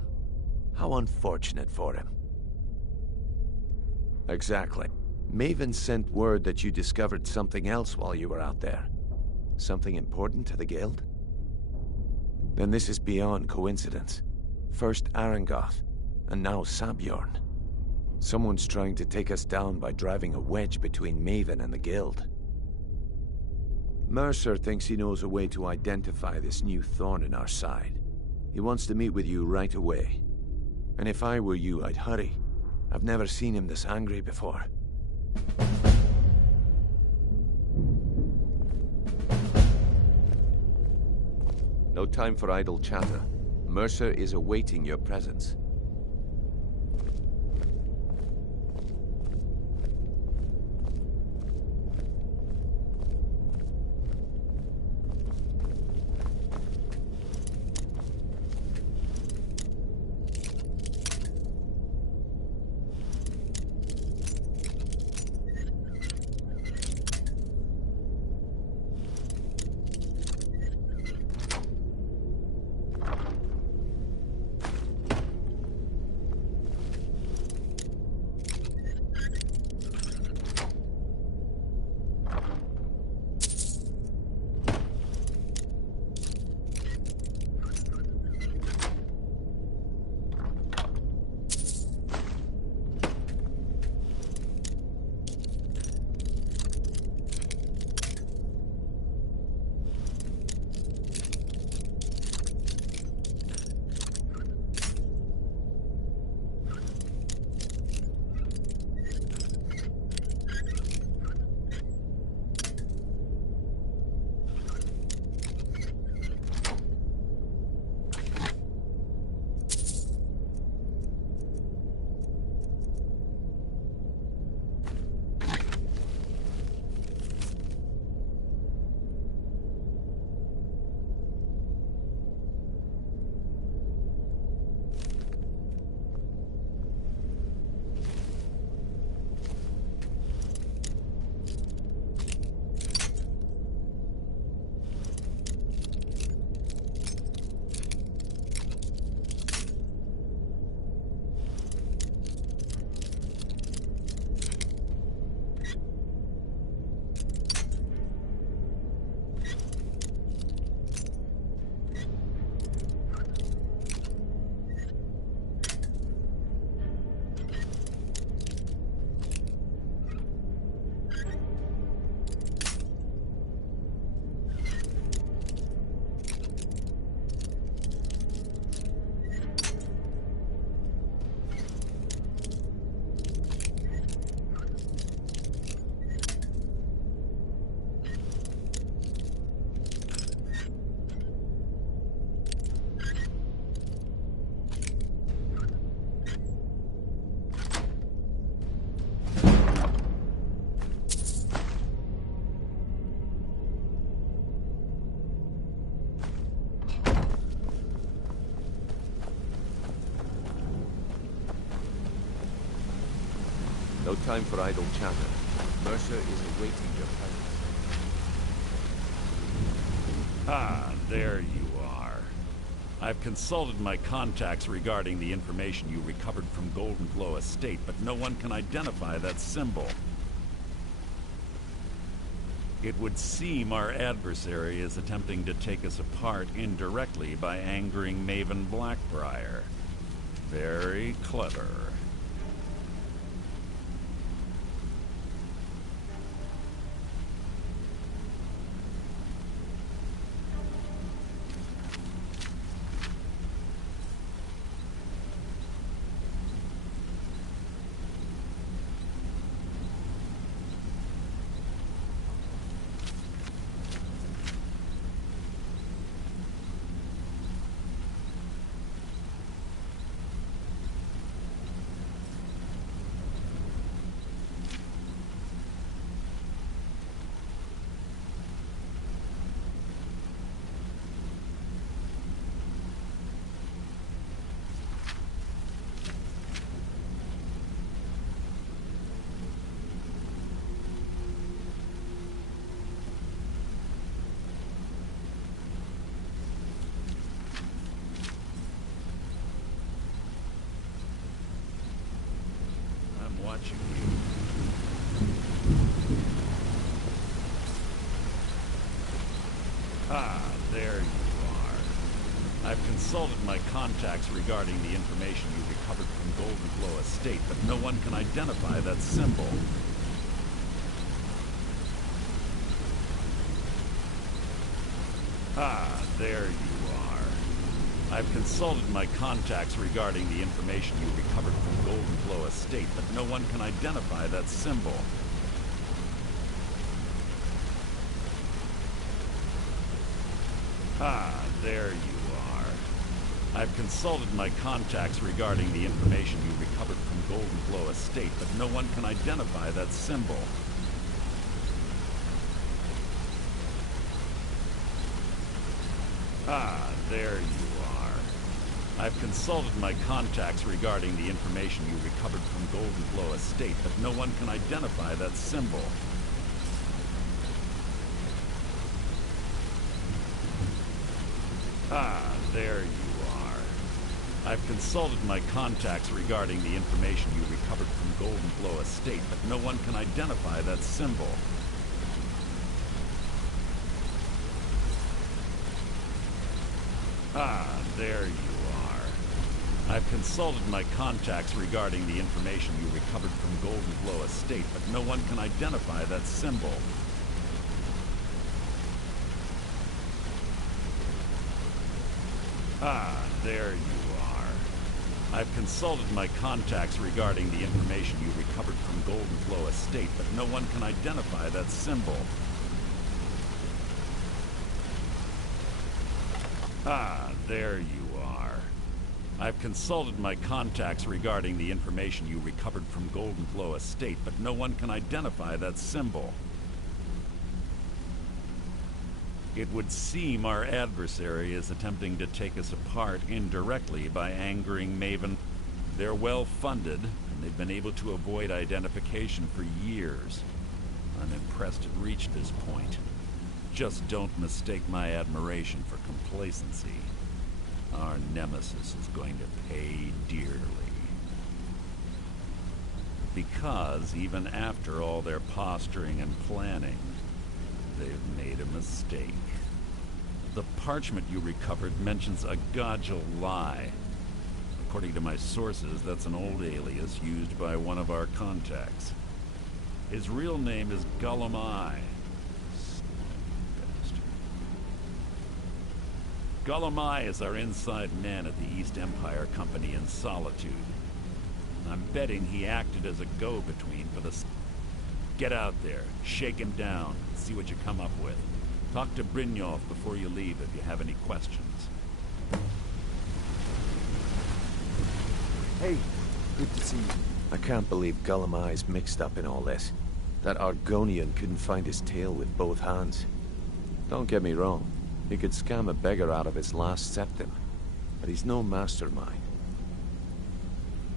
How unfortunate for him. Exactly. Maven sent word that you discovered something else while you were out there. Something important to the guild? Then this is beyond coincidence. First Arangoth, and now Sabjorn. Someone's trying to take us down by driving a wedge between Maven and the guild. Mercer thinks he knows a way to identify this new thorn in our side. He wants to meet with you right away. And if I were you, I'd hurry. I've never seen him this angry before. No time for idle chatter. Mercer is awaiting your presence. No time for idle chatter. Mercer is awaiting your presence. Ah, there you are. I've consulted my contacts regarding the information you recovered from Golden Glow Estate, but no one can identify that symbol. It would seem our adversary is attempting to take us apart indirectly by angering Maven Blackbriar. Very clever. Watching you. Ah, there you are. I've consulted my contacts regarding the information you recovered from Golden Glow Estate, but no one can identify that symbol. Ah, there you are. I've consulted my contacts regarding the information you recovered from Golden Glow Estate, but no one can identify that symbol. Ah, there you are. I've consulted my contacts regarding the information you recovered from Golden Glow Estate, but no one can identify that symbol. Ah, there you are. I've consulted my contacts regarding the information you recovered from Golden Glow Estate, but no one can identify that symbol. Ah, there you are. I've consulted my contacts regarding the information you recovered from Golden Glow Estate, but no one can identify that symbol. Ah, there you are. I've consulted my contacts regarding the information you recovered from Golden Glow Estate, but no one can identify that symbol. Ah, there you are. I've consulted my contacts regarding the information you recovered from Golden Glow Estate, but no one can identify that symbol. Ah, there you are. I've consulted my contacts regarding the information you recovered from Golden Glow Estate, but no one can identify that symbol. It would seem our adversary is attempting to take us apart indirectly by angering Maven. They're well-funded, and they've been able to avoid identification for years. I'm impressed it reached this point. Just don't mistake my admiration for complacency. Our nemesis is going to pay dearly. Because even after all their posturing and planning, they've made a mistake. The parchment you recovered mentions a Godjal lie. According to my sources, that's an old alias used by one of our contacts. His real name is Gullumai. Gullumai is our inside man at the East Empire Company in Solitude. I'm betting he acted as a go-between for the... Get out there, shake him down, see what you come up with. Talk to Brynjolf before you leave if you have any questions. Hey, good to see you. I can't believe Gullumai's mixed up in all this. That Argonian couldn't find his tail with both hands. Don't get me wrong, he could scam a beggar out of his last septim, but he's no mastermind.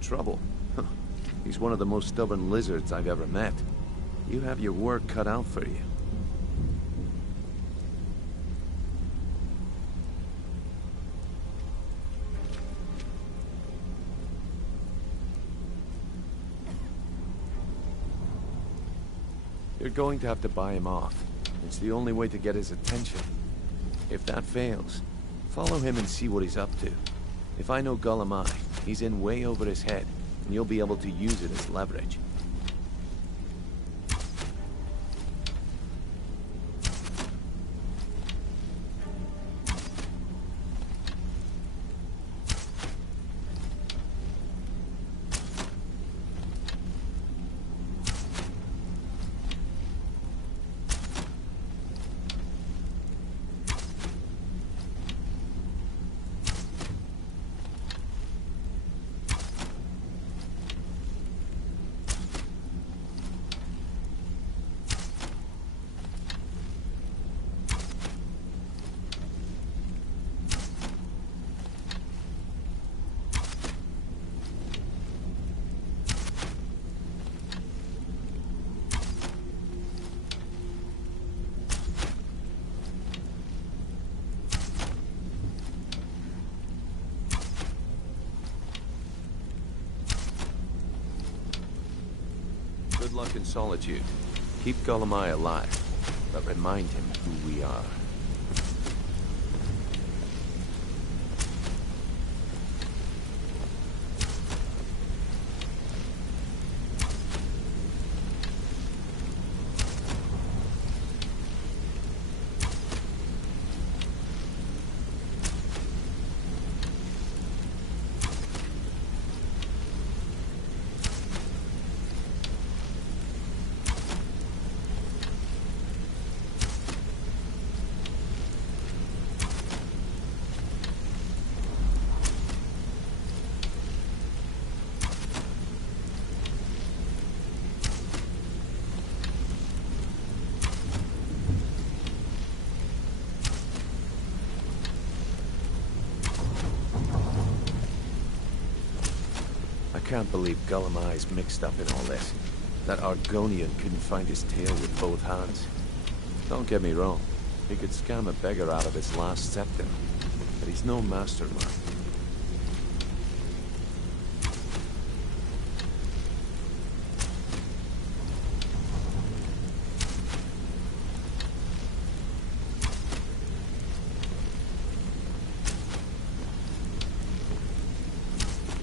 Trouble? Huh. He's one of the most stubborn lizards I've ever met. You have your work cut out for you. You're going to have to buy him off. It's the only way to get his attention. If that fails, follow him and see what he's up to. If I know Gulamai, he's in way over his head, and you'll be able to use it as leverage. Good luck in solitude. Keep Gulamai alive, but remind him who we are. I can't believe Gulamai's mixed up in all this. That Argonian couldn't find his tail with both hands. Don't get me wrong, he could scam a beggar out of his last septim, but he's no mastermind.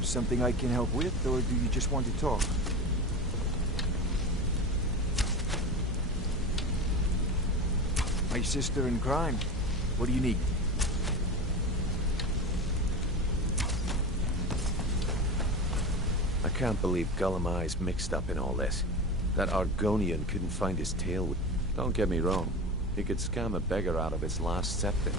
Something I can help with, or do you just want to talk? My sister in crime. What do you need? I can't believe Gulamai's mixed up in all this. That Argonian couldn't find his tail with... Don't get me wrong, he could scam a beggar out of his last septim.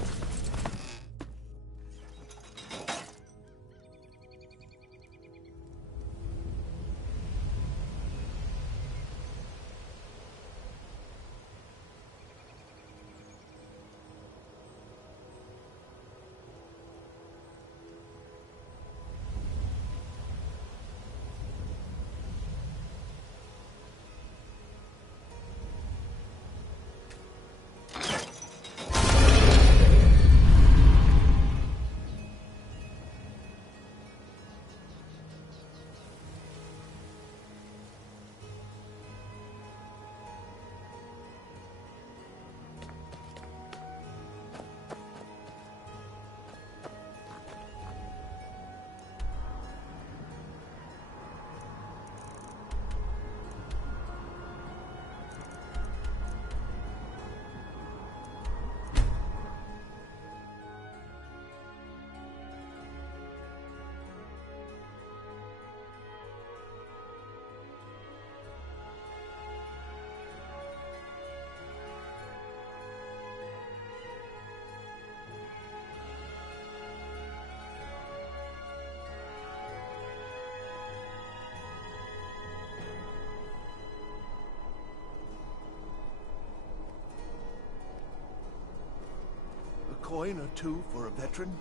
A coin or two for a veteran?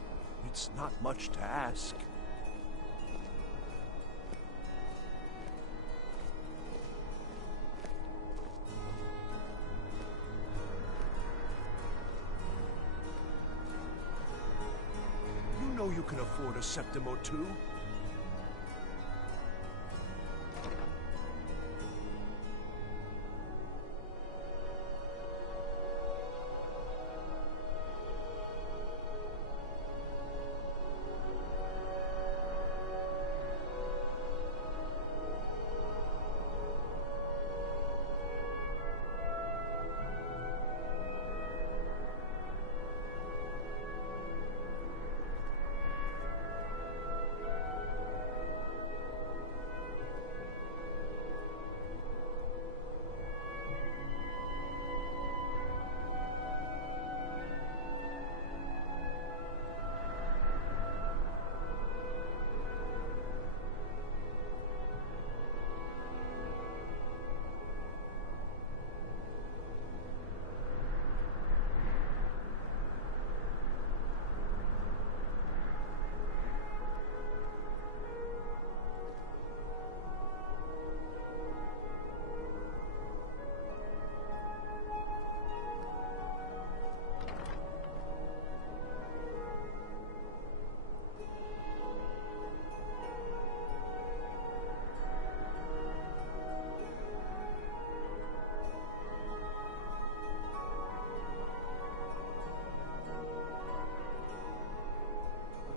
It's not much to ask. can afford a septim or two.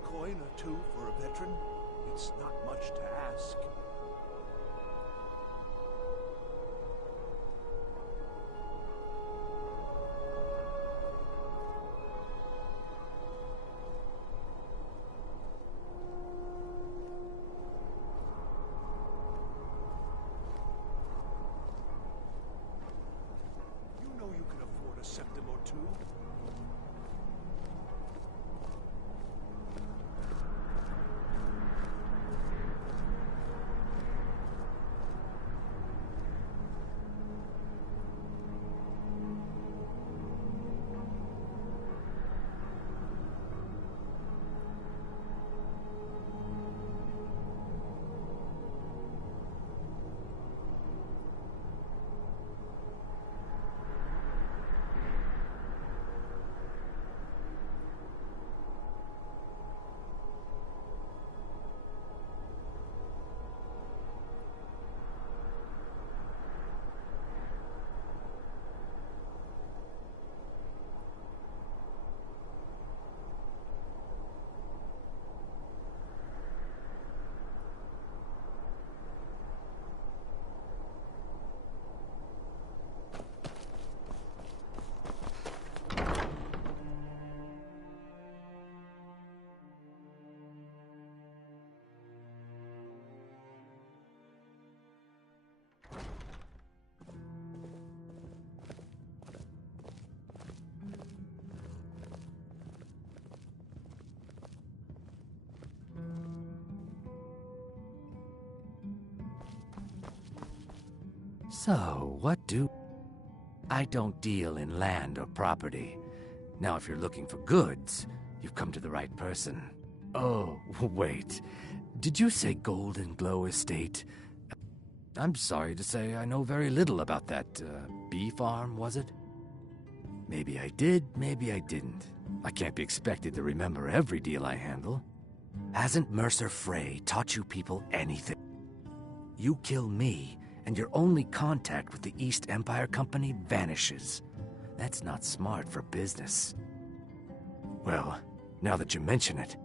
Coin or two for a veteran? It's not much to ask. You know you can afford a septim or two. So, what do... I don't deal in land or property. Now, if you're looking for goods, you've come to the right person. Oh, wait. Did you say Golden Glow Estate? I'm sorry to say I know very little about that, bee farm, was it? Maybe I did, maybe I didn't. I can't be expected to remember every deal I handle. Hasn't Mercer Frey taught you people anything? You kill me, and your only contact with the East Empire Company vanishes. That's not smart for business. Well, now that you mention it,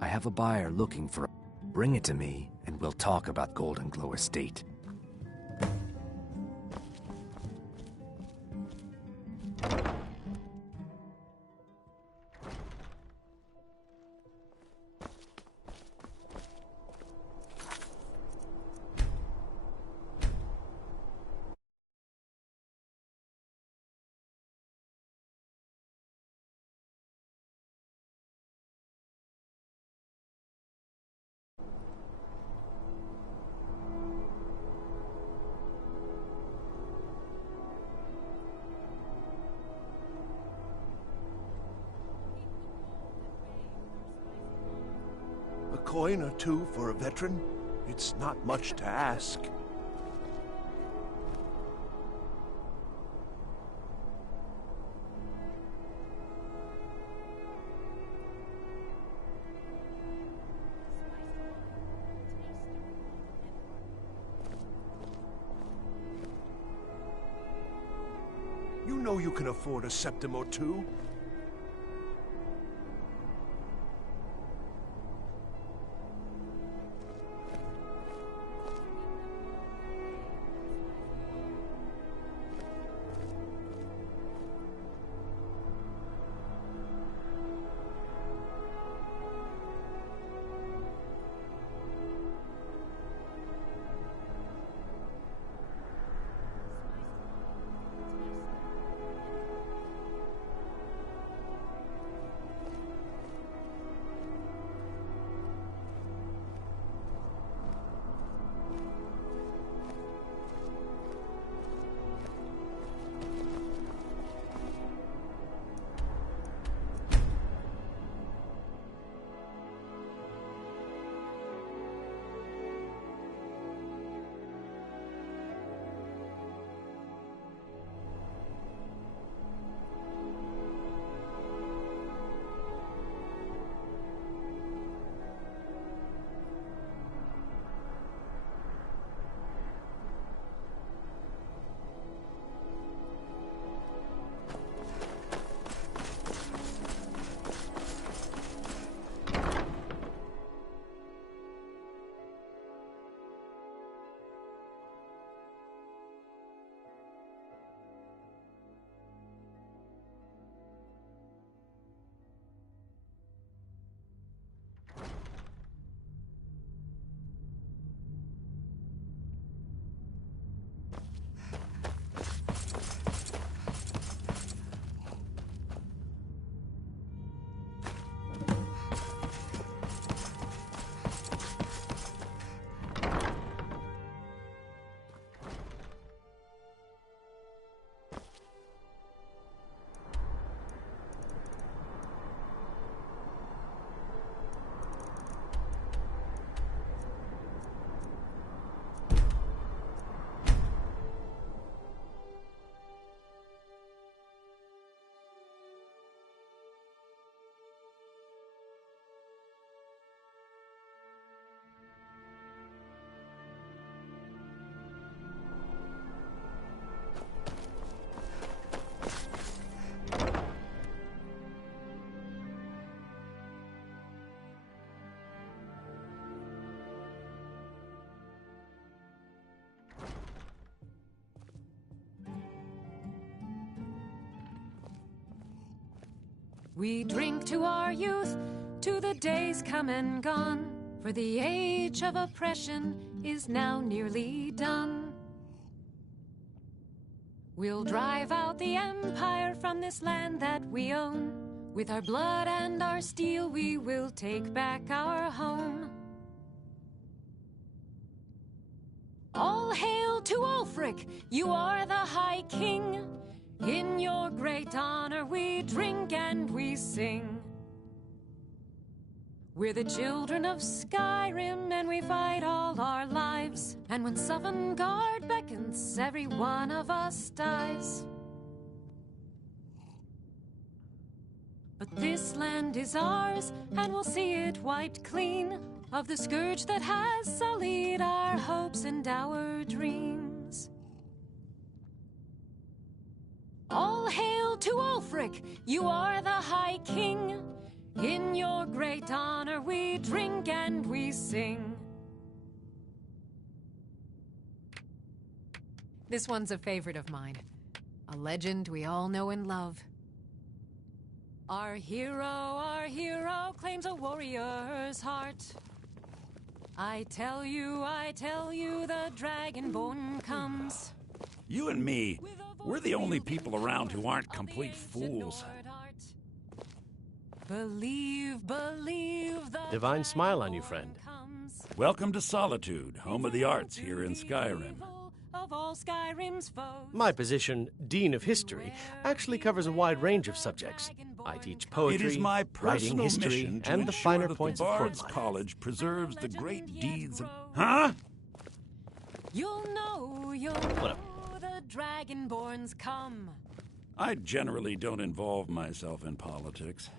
I have a buyer looking for... Bring it to me, and we'll talk about Golden Glow Estate. A coin or two for a veteran? It's not much to ask. know you can afford a septim or two. We drink to our youth, to the days come and gone, for the age of oppression is now nearly done. We'll drive out the empire from this land that we own. With our blood and our steel, we will take back our home. All hail to Ulfric, you are the High King. In your great honor we drink and we sing. We're the children of Skyrim and we fight all our lives. And when Sovngarde beckons, every one of us dies. But this land is ours and we'll see it wiped clean of the scourge that has sullied our hopes and our dreams. All hail to Ulfric, you are the High King. In your great honor we drink and we sing. This one's a favorite of mine. A legend we all know and love. Our hero claims a warrior's heart. I tell you, the Dragonborn comes. You and me, we're the only people around who aren't complete fools. Believe the Divine smile on you, friend. Welcome to Solitude, home of the arts here in Skyrim. Of all Skyrim's foes. My position, Dean of History, actually covers a wide range of subjects. I teach poetry, It is my writing, personal history, mission to and the ensure finer that points the of court Bard's life. College preserves the great deeds of... Huh? You'll know the Dragonborns come. I generally don't involve myself in politics.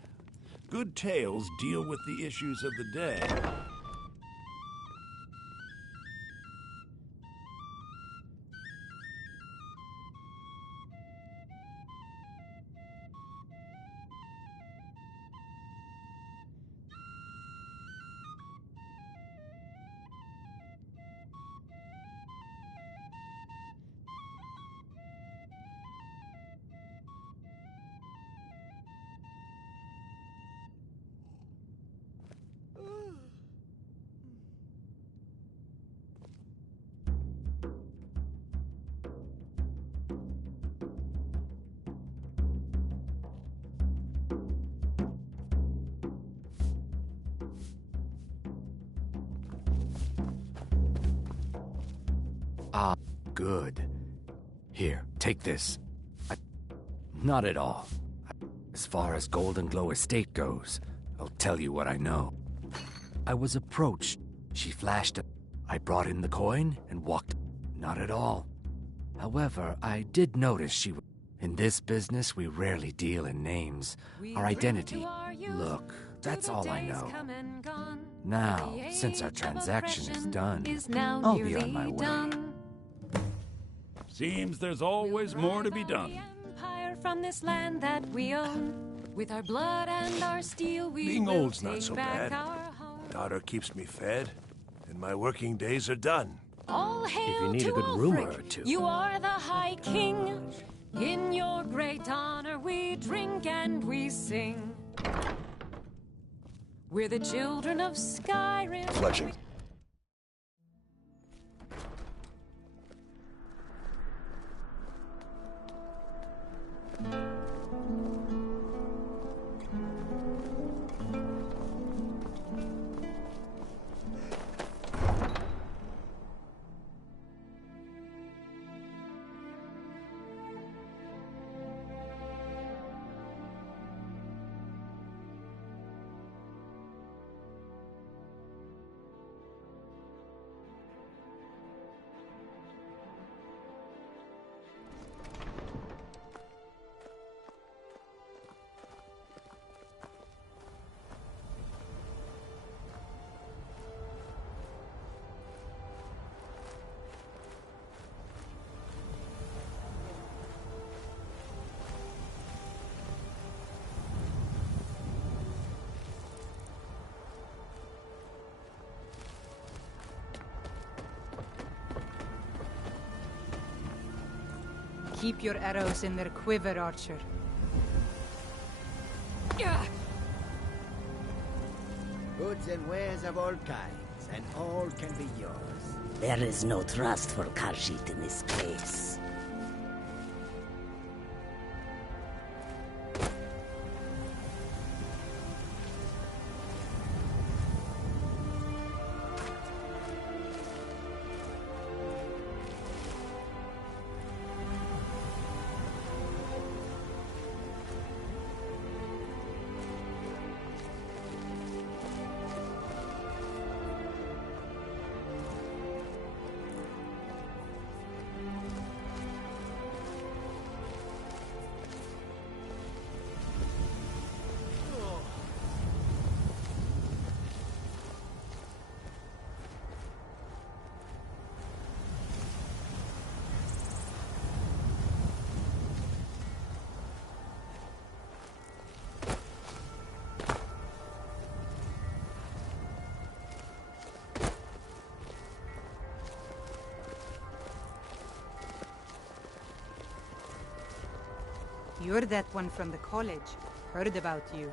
Good tales deal with the issues of the day. Ah, good. Here, take this. Not at all. As far as Golden Glow Estate goes, I'll tell you what I know. I was approached. She flashed a... I brought in the coin and walked... Not at all. However, I did notice she... In this business, we rarely deal in names. Our identity... Look, that's all I know. Now, since our transaction is done, I'll be on my way. Seems there's always more to be done. From this land that we own, with our blood and our steel, we Being will old's not take so back bad. our home. Daughter keeps me fed, and my working days are done. All hail If you need to a good rumor Ulfric. or two. You are the High King. In your great honor we drink and we sing. We're the children of Skyrim. Pleasure. Keep your arrows in their quiver, archer. Goods and wares of all kinds, and all can be yours. There is no trust for Khajiit in this place. You're that one from the college. Heard about you.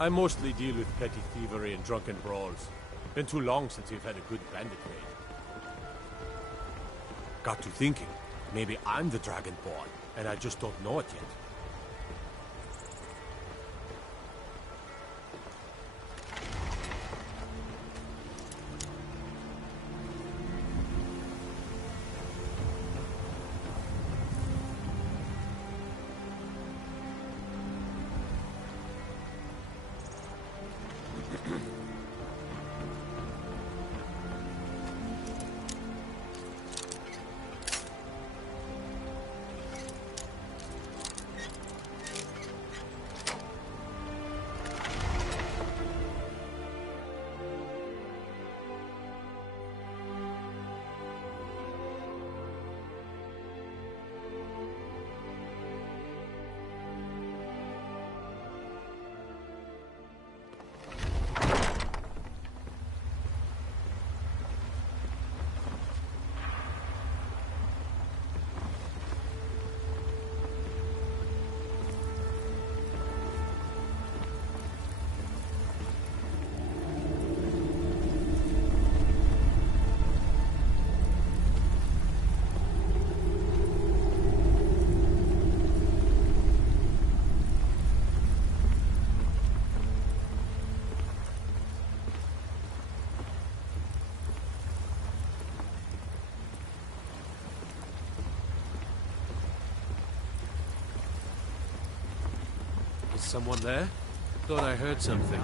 I mostly deal with petty thievery and drunken brawls. Been too long since we've had a good bandit raid. Got to thinking, maybe I'm the Dragonborn, and I just don't know it yet. Someone there? Thought I heard something.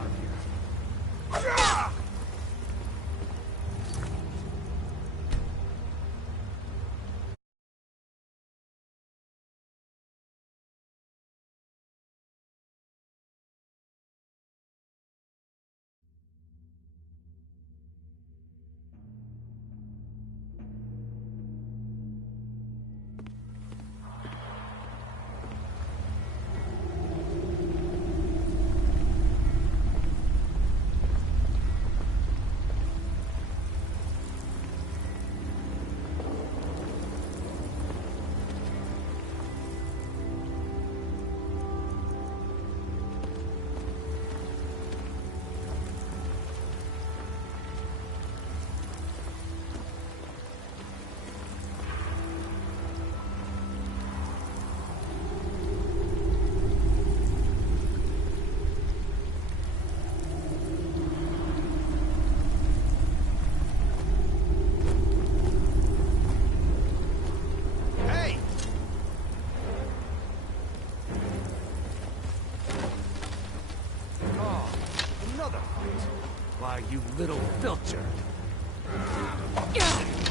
Why, you little filcher.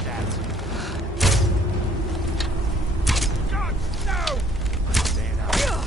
That's... God, no! I'm staying out.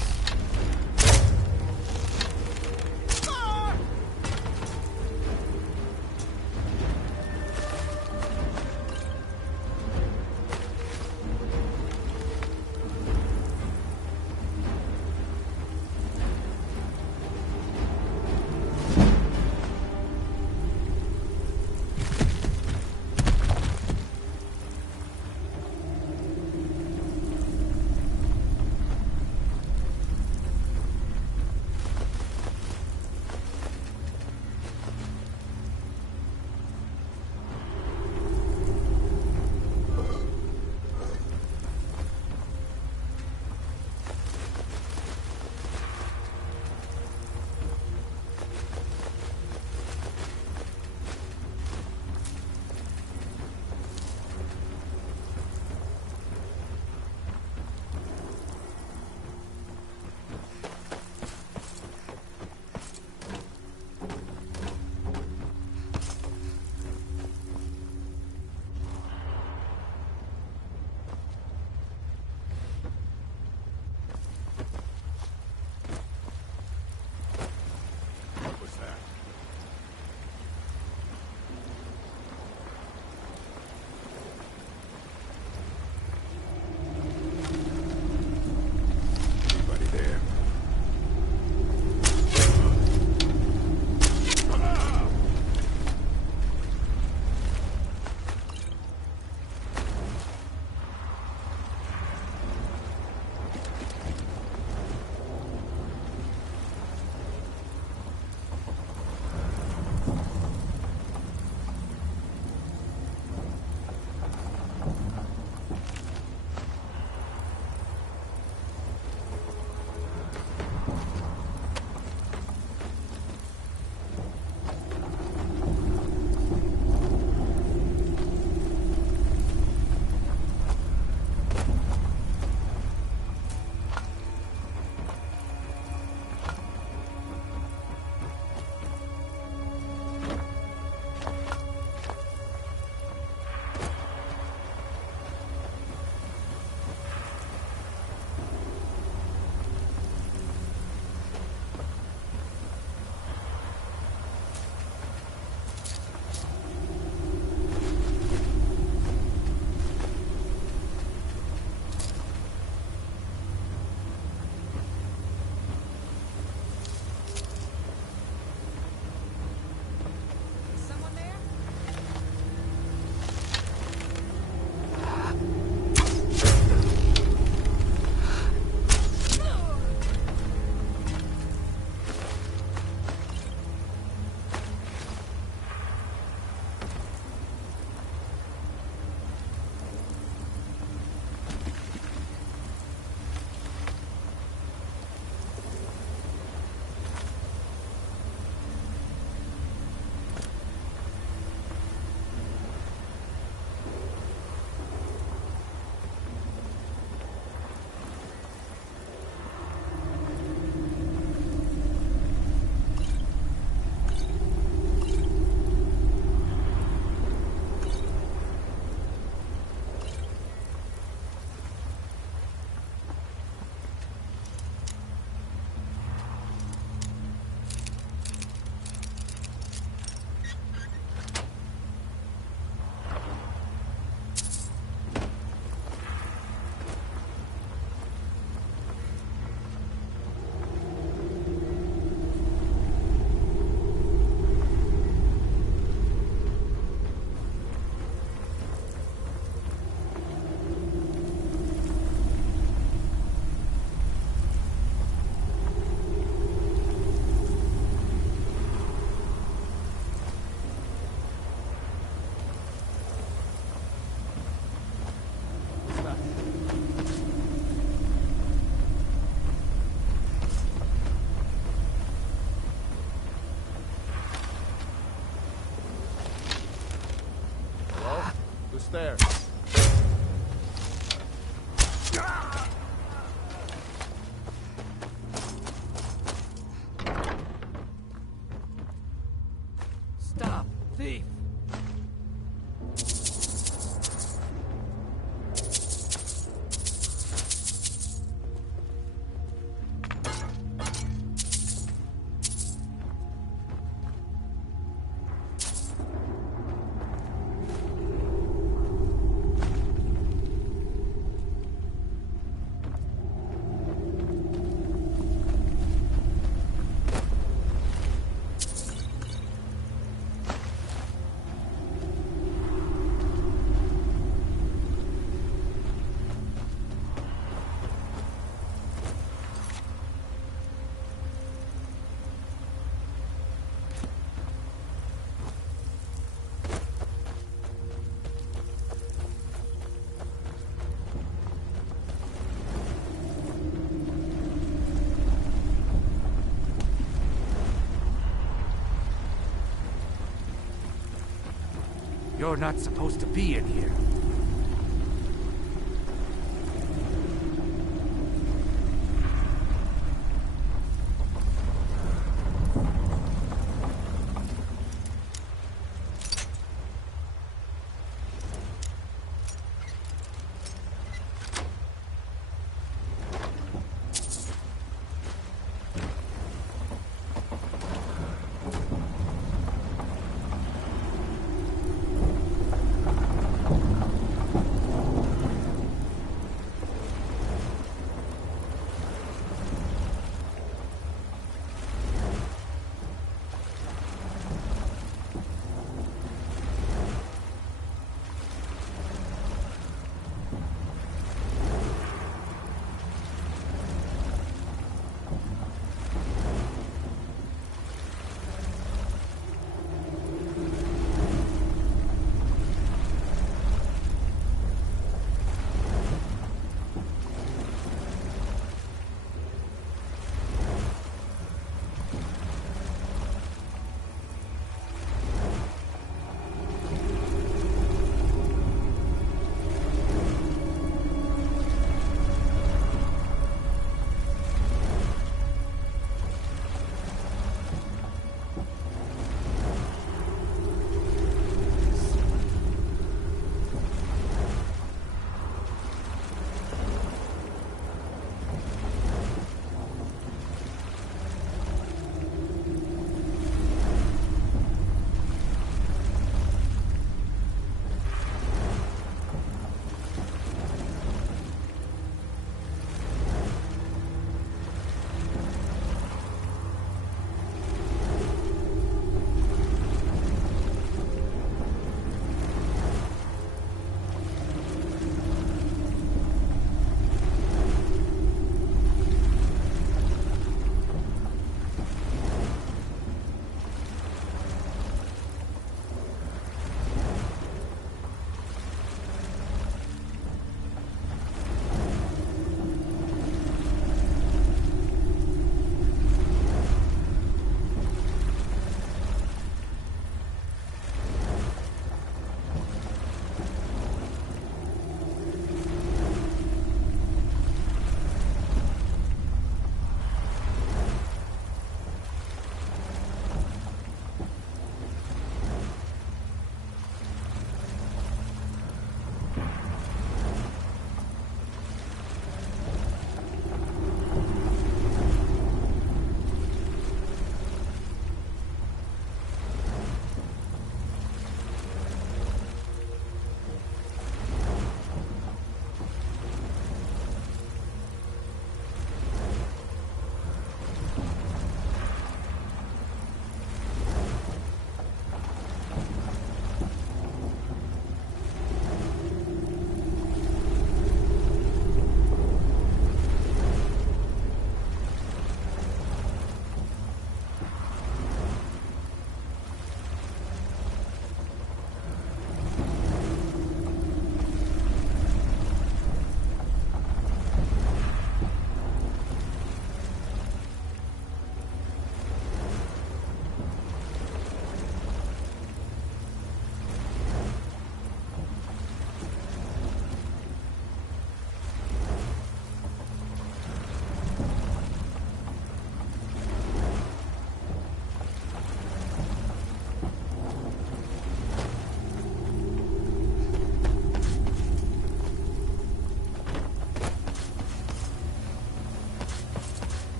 almost there. Stop, thief! You're not supposed to be in here.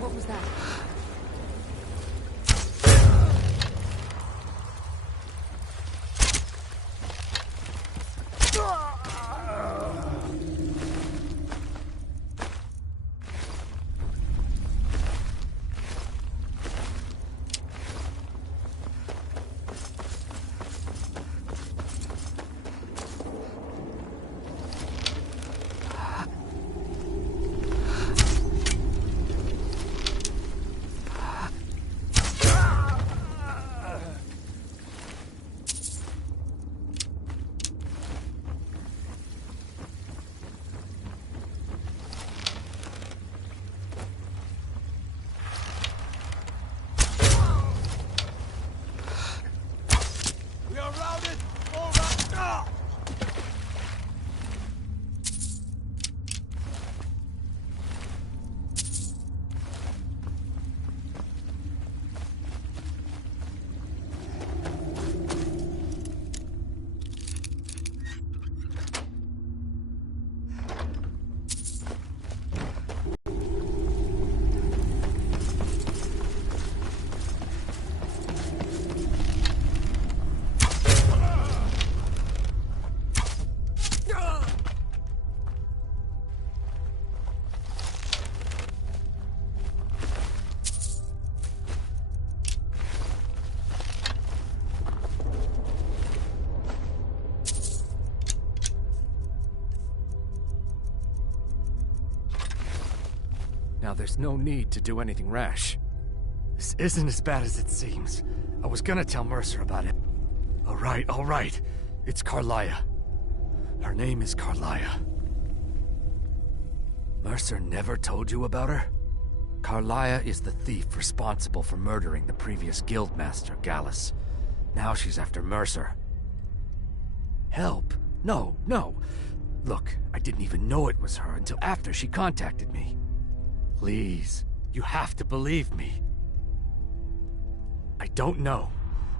What was that? Now, there's no need to do anything rash. This isn't as bad as it seems. I was gonna tell Mercer about it. All right. It's Carlia. Her name is Carlia. Mercer never told you about her? Carlia is the thief responsible for murdering the previous guildmaster, Gallus. Now she's after Mercer. Help? No. Look, I didn't even know it was her until after she contacted me. Please, you have to believe me. I don't know.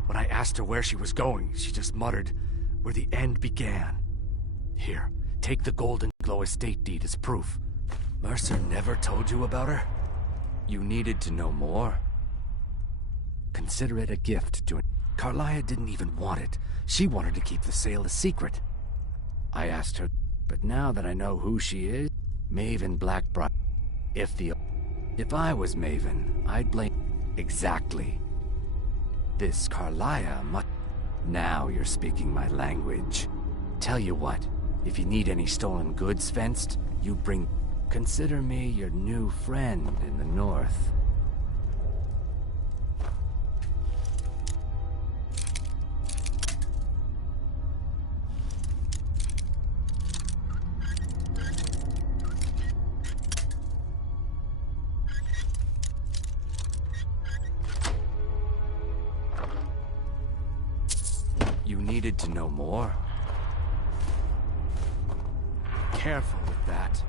When I asked her where she was going, she just muttered, "Where the end began." Here, take the Golden Glow estate deed as proof. Mercer never told you about her? You needed to know more? Consider it a gift to... Carlia didn't even want it. She wanted to keep the sale a secret. I asked her, but now that I know who she is, Maven Blackbriar. If I was Maven, I'd blame... Exactly. This Carlia must... Now you're speaking my language. Tell you what, if you need any stolen goods fenced, you bring... Consider me your new friend in the north. You needed to know more? Careful with that.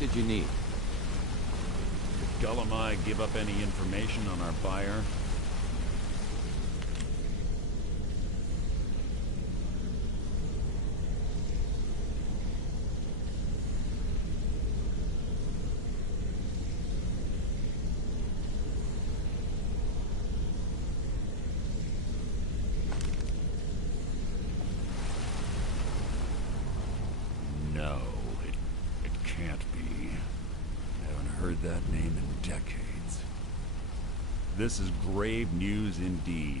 did you need? Did Gullumai give up any information on our buyer? No, it can't be. I haven't heard that name in decades. This is grave news indeed.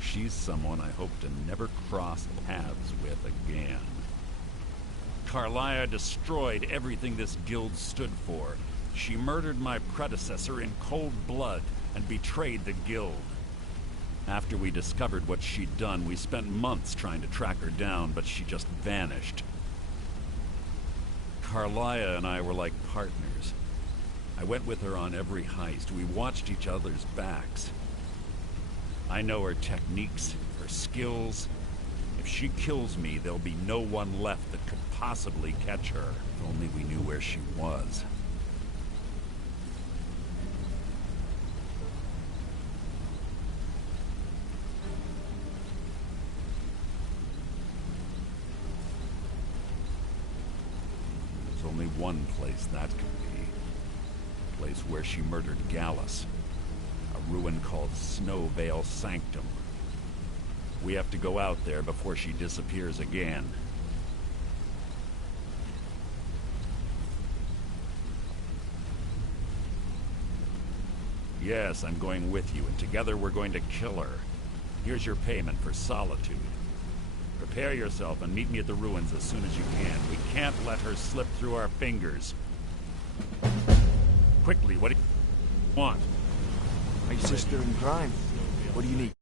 She's someone I hope to never cross paths with again. Carlia destroyed everything this guild stood for. She murdered my predecessor in cold blood and betrayed the guild. After we discovered what she'd done, we spent months trying to track her down, but she just vanished. Carlia and I were like partners. I went with her on every heist. We watched each other's backs. I know her techniques, her skills. If she kills me, there'll be no one left that could possibly catch her. If only we knew where she was. There's only one place that could be. A place where she murdered Gallus. A ruin called Snowvale Sanctum. We have to go out there before she disappears again. Yes, I'm going with you, and together we're going to kill her. Here's your payment for solitude. Prepare yourself and meet me at the ruins as soon as you can. We can't let her slip through our fingers. Quickly, what do you want? My sister in crime. What do you need?